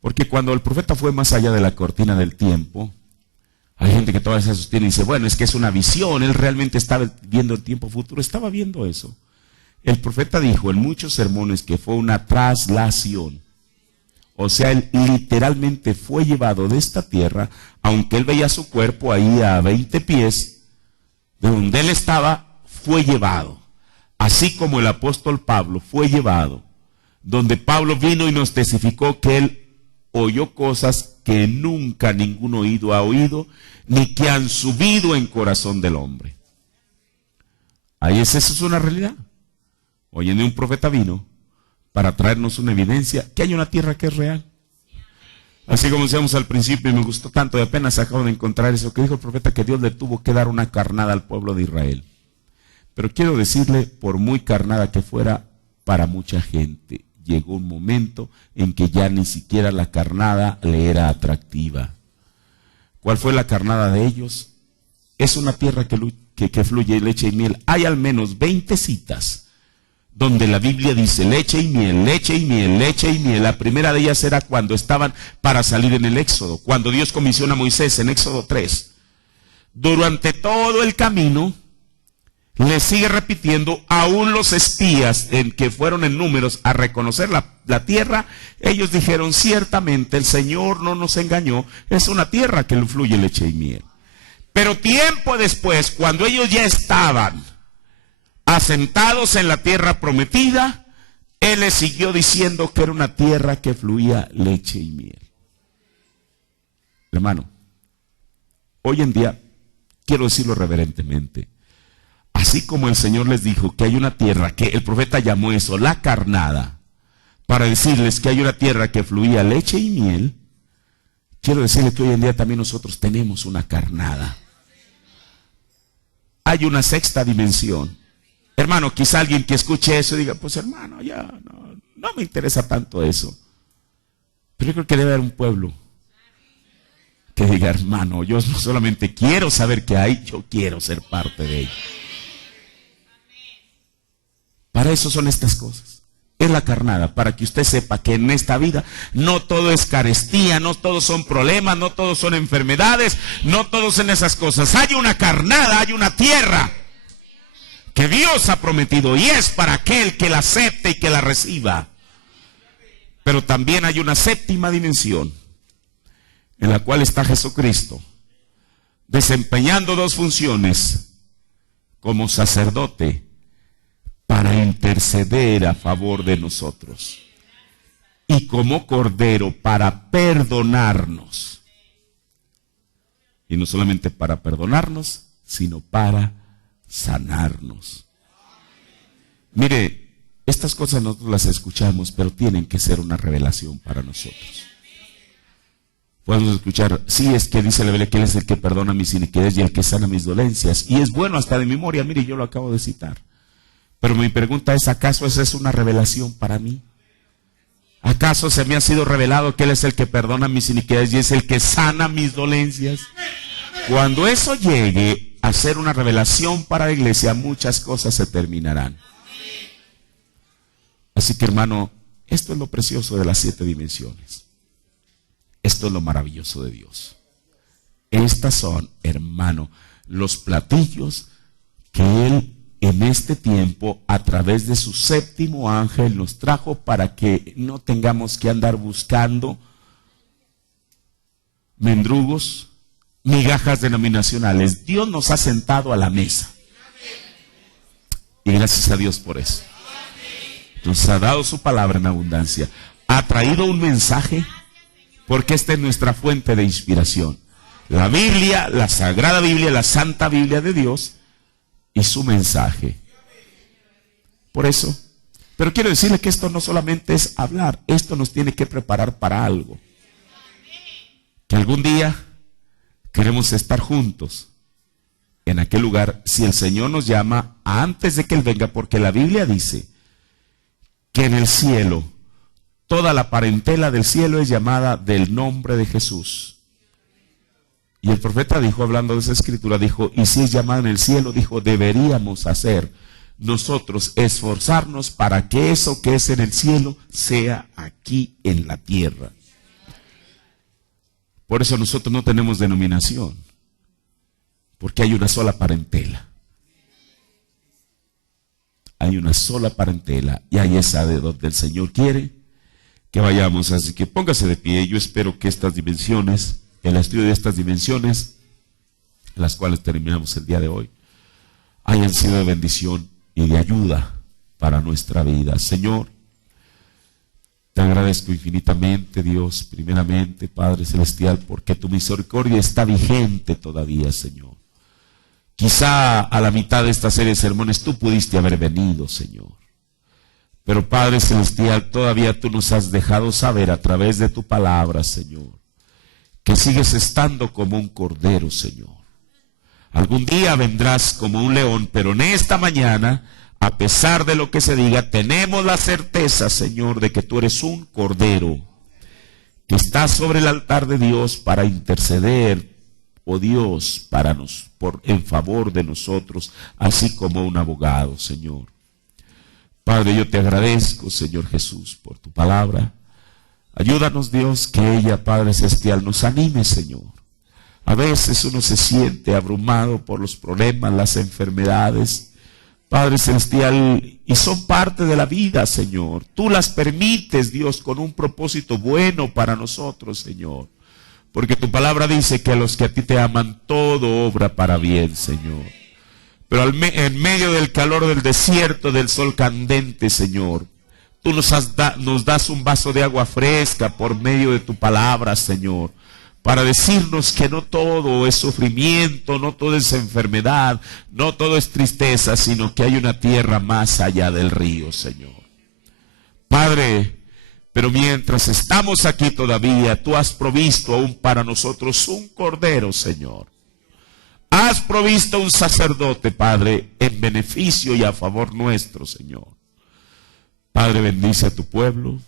Porque cuando el profeta fue más allá de la cortina del tiempo, hay gente que todavía se sostiene y dice, bueno, es que es una visión, él realmente estaba viendo el tiempo futuro, estaba viendo eso. El profeta dijo en muchos sermones que fue una traslación. O sea, él literalmente fue llevado de esta tierra, aunque él veía su cuerpo ahí a 20 pies, de donde él estaba, fue llevado. Así como el apóstol Pablo fue llevado, donde Pablo vino y nos testificó que él oyó cosas que nunca ningún oído ha oído, ni que han subido en corazón del hombre. Ahí eso es una realidad. Hoy en día un profeta vino para traernos una evidencia que hay una tierra que es real. Así como decíamos al principio, y me gustó tanto, y apenas acabo de encontrar eso, que dijo el profeta que Dios le tuvo que dar una carnada al pueblo de Israel. Pero quiero decirle, por muy carnada que fuera, para mucha gente llegó un momento en que ya ni siquiera la carnada le era atractiva. ¿Cuál fue la carnada de ellos? Es una tierra que fluye leche y miel. Hay al menos 20 citas donde la Biblia dice leche y miel, leche y miel, leche y miel. La primera de ellas era cuando estaban para salir en el Éxodo, cuando Dios comisiona a Moisés en Éxodo 3. Durante todo el camino le sigue repitiendo, aún los espías que fueron en números a reconocer la tierra, ellos dijeron, ciertamente el Señor no nos engañó, es una tierra que fluye leche y miel. Pero tiempo después, cuando ellos ya estaban asentados en la tierra prometida, Él les siguió diciendo que era una tierra que fluía leche y miel. Hermano, hoy en día, quiero decirlo reverentemente, así como el Señor les dijo que hay una tierra, que el profeta llamó eso la carnada, para decirles que hay una tierra que fluía leche y miel, quiero decirles que hoy en día también nosotros tenemos una carnada. Hay una sexta dimensión. Hermano, quizá alguien que escuche eso diga, pues hermano, ya no me interesa tanto eso. Pero yo creo que debe haber un pueblo que diga, hermano, yo no solamente quiero saber qué hay, yo quiero ser parte de ello. Para eso son estas cosas. Es la carnada, para que usted sepa que en esta vida no todo es carestía, no todos son problemas, no todos son enfermedades, no todos son esas cosas. Hay una carnada, hay una tierra que Dios ha prometido y es para aquel que la acepte y que la reciba. Pero también hay una séptima dimensión en la cual está Jesucristo desempeñando dos funciones como sacerdote para interceder a favor de nosotros y como cordero para perdonarnos. Y no solamente para perdonarnos, sino para sanarnos. Mire, estas cosas nosotros las escuchamos, pero tienen que ser una revelación para nosotros. Podemos escuchar, sí, es que dice la Biblia que Él es el que perdona mis iniquidades y el que sana mis dolencias. Y es bueno hasta de memoria, mire, yo lo acabo de citar. Pero mi pregunta es, ¿acaso esa es una revelación para mí? ¿Acaso se me ha sido revelado que Él es el que perdona mis iniquidades y es el que sana mis dolencias? Cuando eso llegue a ser una revelación para la iglesia, muchas cosas se terminarán. Así que, hermano, esto es lo precioso de las 7 dimensiones. Esto es lo maravilloso de Dios. Estas son, hermano, los platillos que Él en este tiempo, a través de su séptimo ángel, nos trajo para que no tengamos que andar buscando mendrugos, migajas denominacionales. Dios nos ha sentado a la mesa. Y gracias a Dios por eso. Nos ha dado su palabra en abundancia. Ha traído un mensaje, porque esta es nuestra fuente de inspiración. La Biblia, la Sagrada Biblia, la Santa Biblia de Dios y su mensaje. Por eso, pero quiero decirle que esto no solamente es hablar, esto nos tiene que preparar para algo. Que algún día queremos estar juntos en aquel lugar, si el Señor nos llama antes de que Él venga, porque la Biblia dice que en el cielo, toda la parentela del cielo es llamada del nombre de Jesús. Y el profeta dijo, hablando de esa escritura, dijo, y si es llamada en el cielo, dijo, deberíamos hacer nosotros esforzarnos para que eso que es en el cielo sea aquí en la tierra. Por eso nosotros no tenemos denominación, porque hay una sola parentela. Hay una sola parentela y ahí es de donde el Señor quiere que vayamos. Así que póngase de pie. Yo espero que estas dimensiones, el estudio de estas dimensiones, las cuales terminamos el día de hoy, hayan sido de bendición y de ayuda para nuestra vida. Señor, te agradezco infinitamente, Dios, primeramente, Padre Celestial, porque tu misericordia está vigente todavía, Señor. Quizá a la mitad de esta serie de sermones tú pudiste haber venido, Señor. Pero Padre Celestial, todavía tú nos has dejado saber a través de tu palabra, Señor, que sigues estando como un cordero, Señor. Algún día vendrás como un león, pero en esta mañana, a pesar de lo que se diga, tenemos la certeza, Señor, de que tú eres un cordero que está sobre el altar de Dios para interceder, oh Dios, en favor de nosotros, así como un abogado, Señor. Padre, yo te agradezco, Señor Jesús, por tu palabra. Ayúdanos, Dios, que ella, Padre Celestial, nos anime, Señor. A veces uno se siente abrumado por los problemas, las enfermedades, Padre Celestial, y son parte de la vida, Señor. Tú las permites, Dios, con un propósito bueno para nosotros, Señor. Porque tu palabra dice que a los que a ti te aman, todo obra para bien, Señor. Pero en medio del calor del desierto, del sol candente, Señor, tú nos das un vaso de agua fresca por medio de tu palabra, Señor, para decirnos que no todo es sufrimiento, no todo es enfermedad, no todo es tristeza, sino que hay una tierra más allá del río, Señor. Padre, pero mientras estamos aquí todavía, tú has provisto aún para nosotros un cordero, Señor. Has provisto un sacerdote, Padre, en beneficio y a favor nuestro, Señor. Padre, bendice a tu pueblo.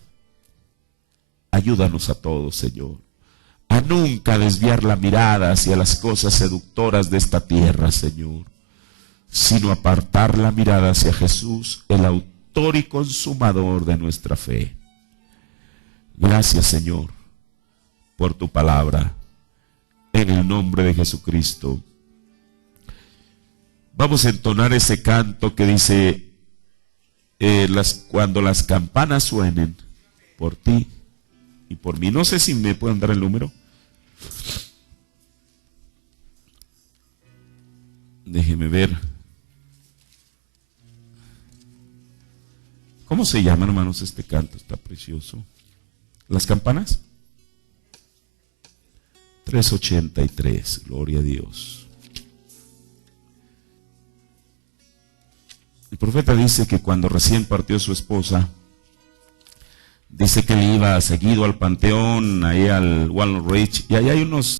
Ayúdanos a todos, Señor, a nunca desviar la mirada hacia las cosas seductoras de esta tierra, Señor, sino apartar la mirada hacia Jesús, el autor y consumador de nuestra fe. Gracias, Señor, por tu palabra, en el nombre de Jesucristo. Vamos a entonar ese canto que dice, cuando las campanas suenen por ti y por mí. No sé si me pueden dar el número. Déjeme ver. ¿Cómo se llama, hermanos, este canto? Está precioso. ¿Las campanas? 383, gloria a Dios. El profeta dice que cuando recién partió su esposa, dice que él iba seguido al panteón, ahí al Walnut Ridge, y ahí hay unos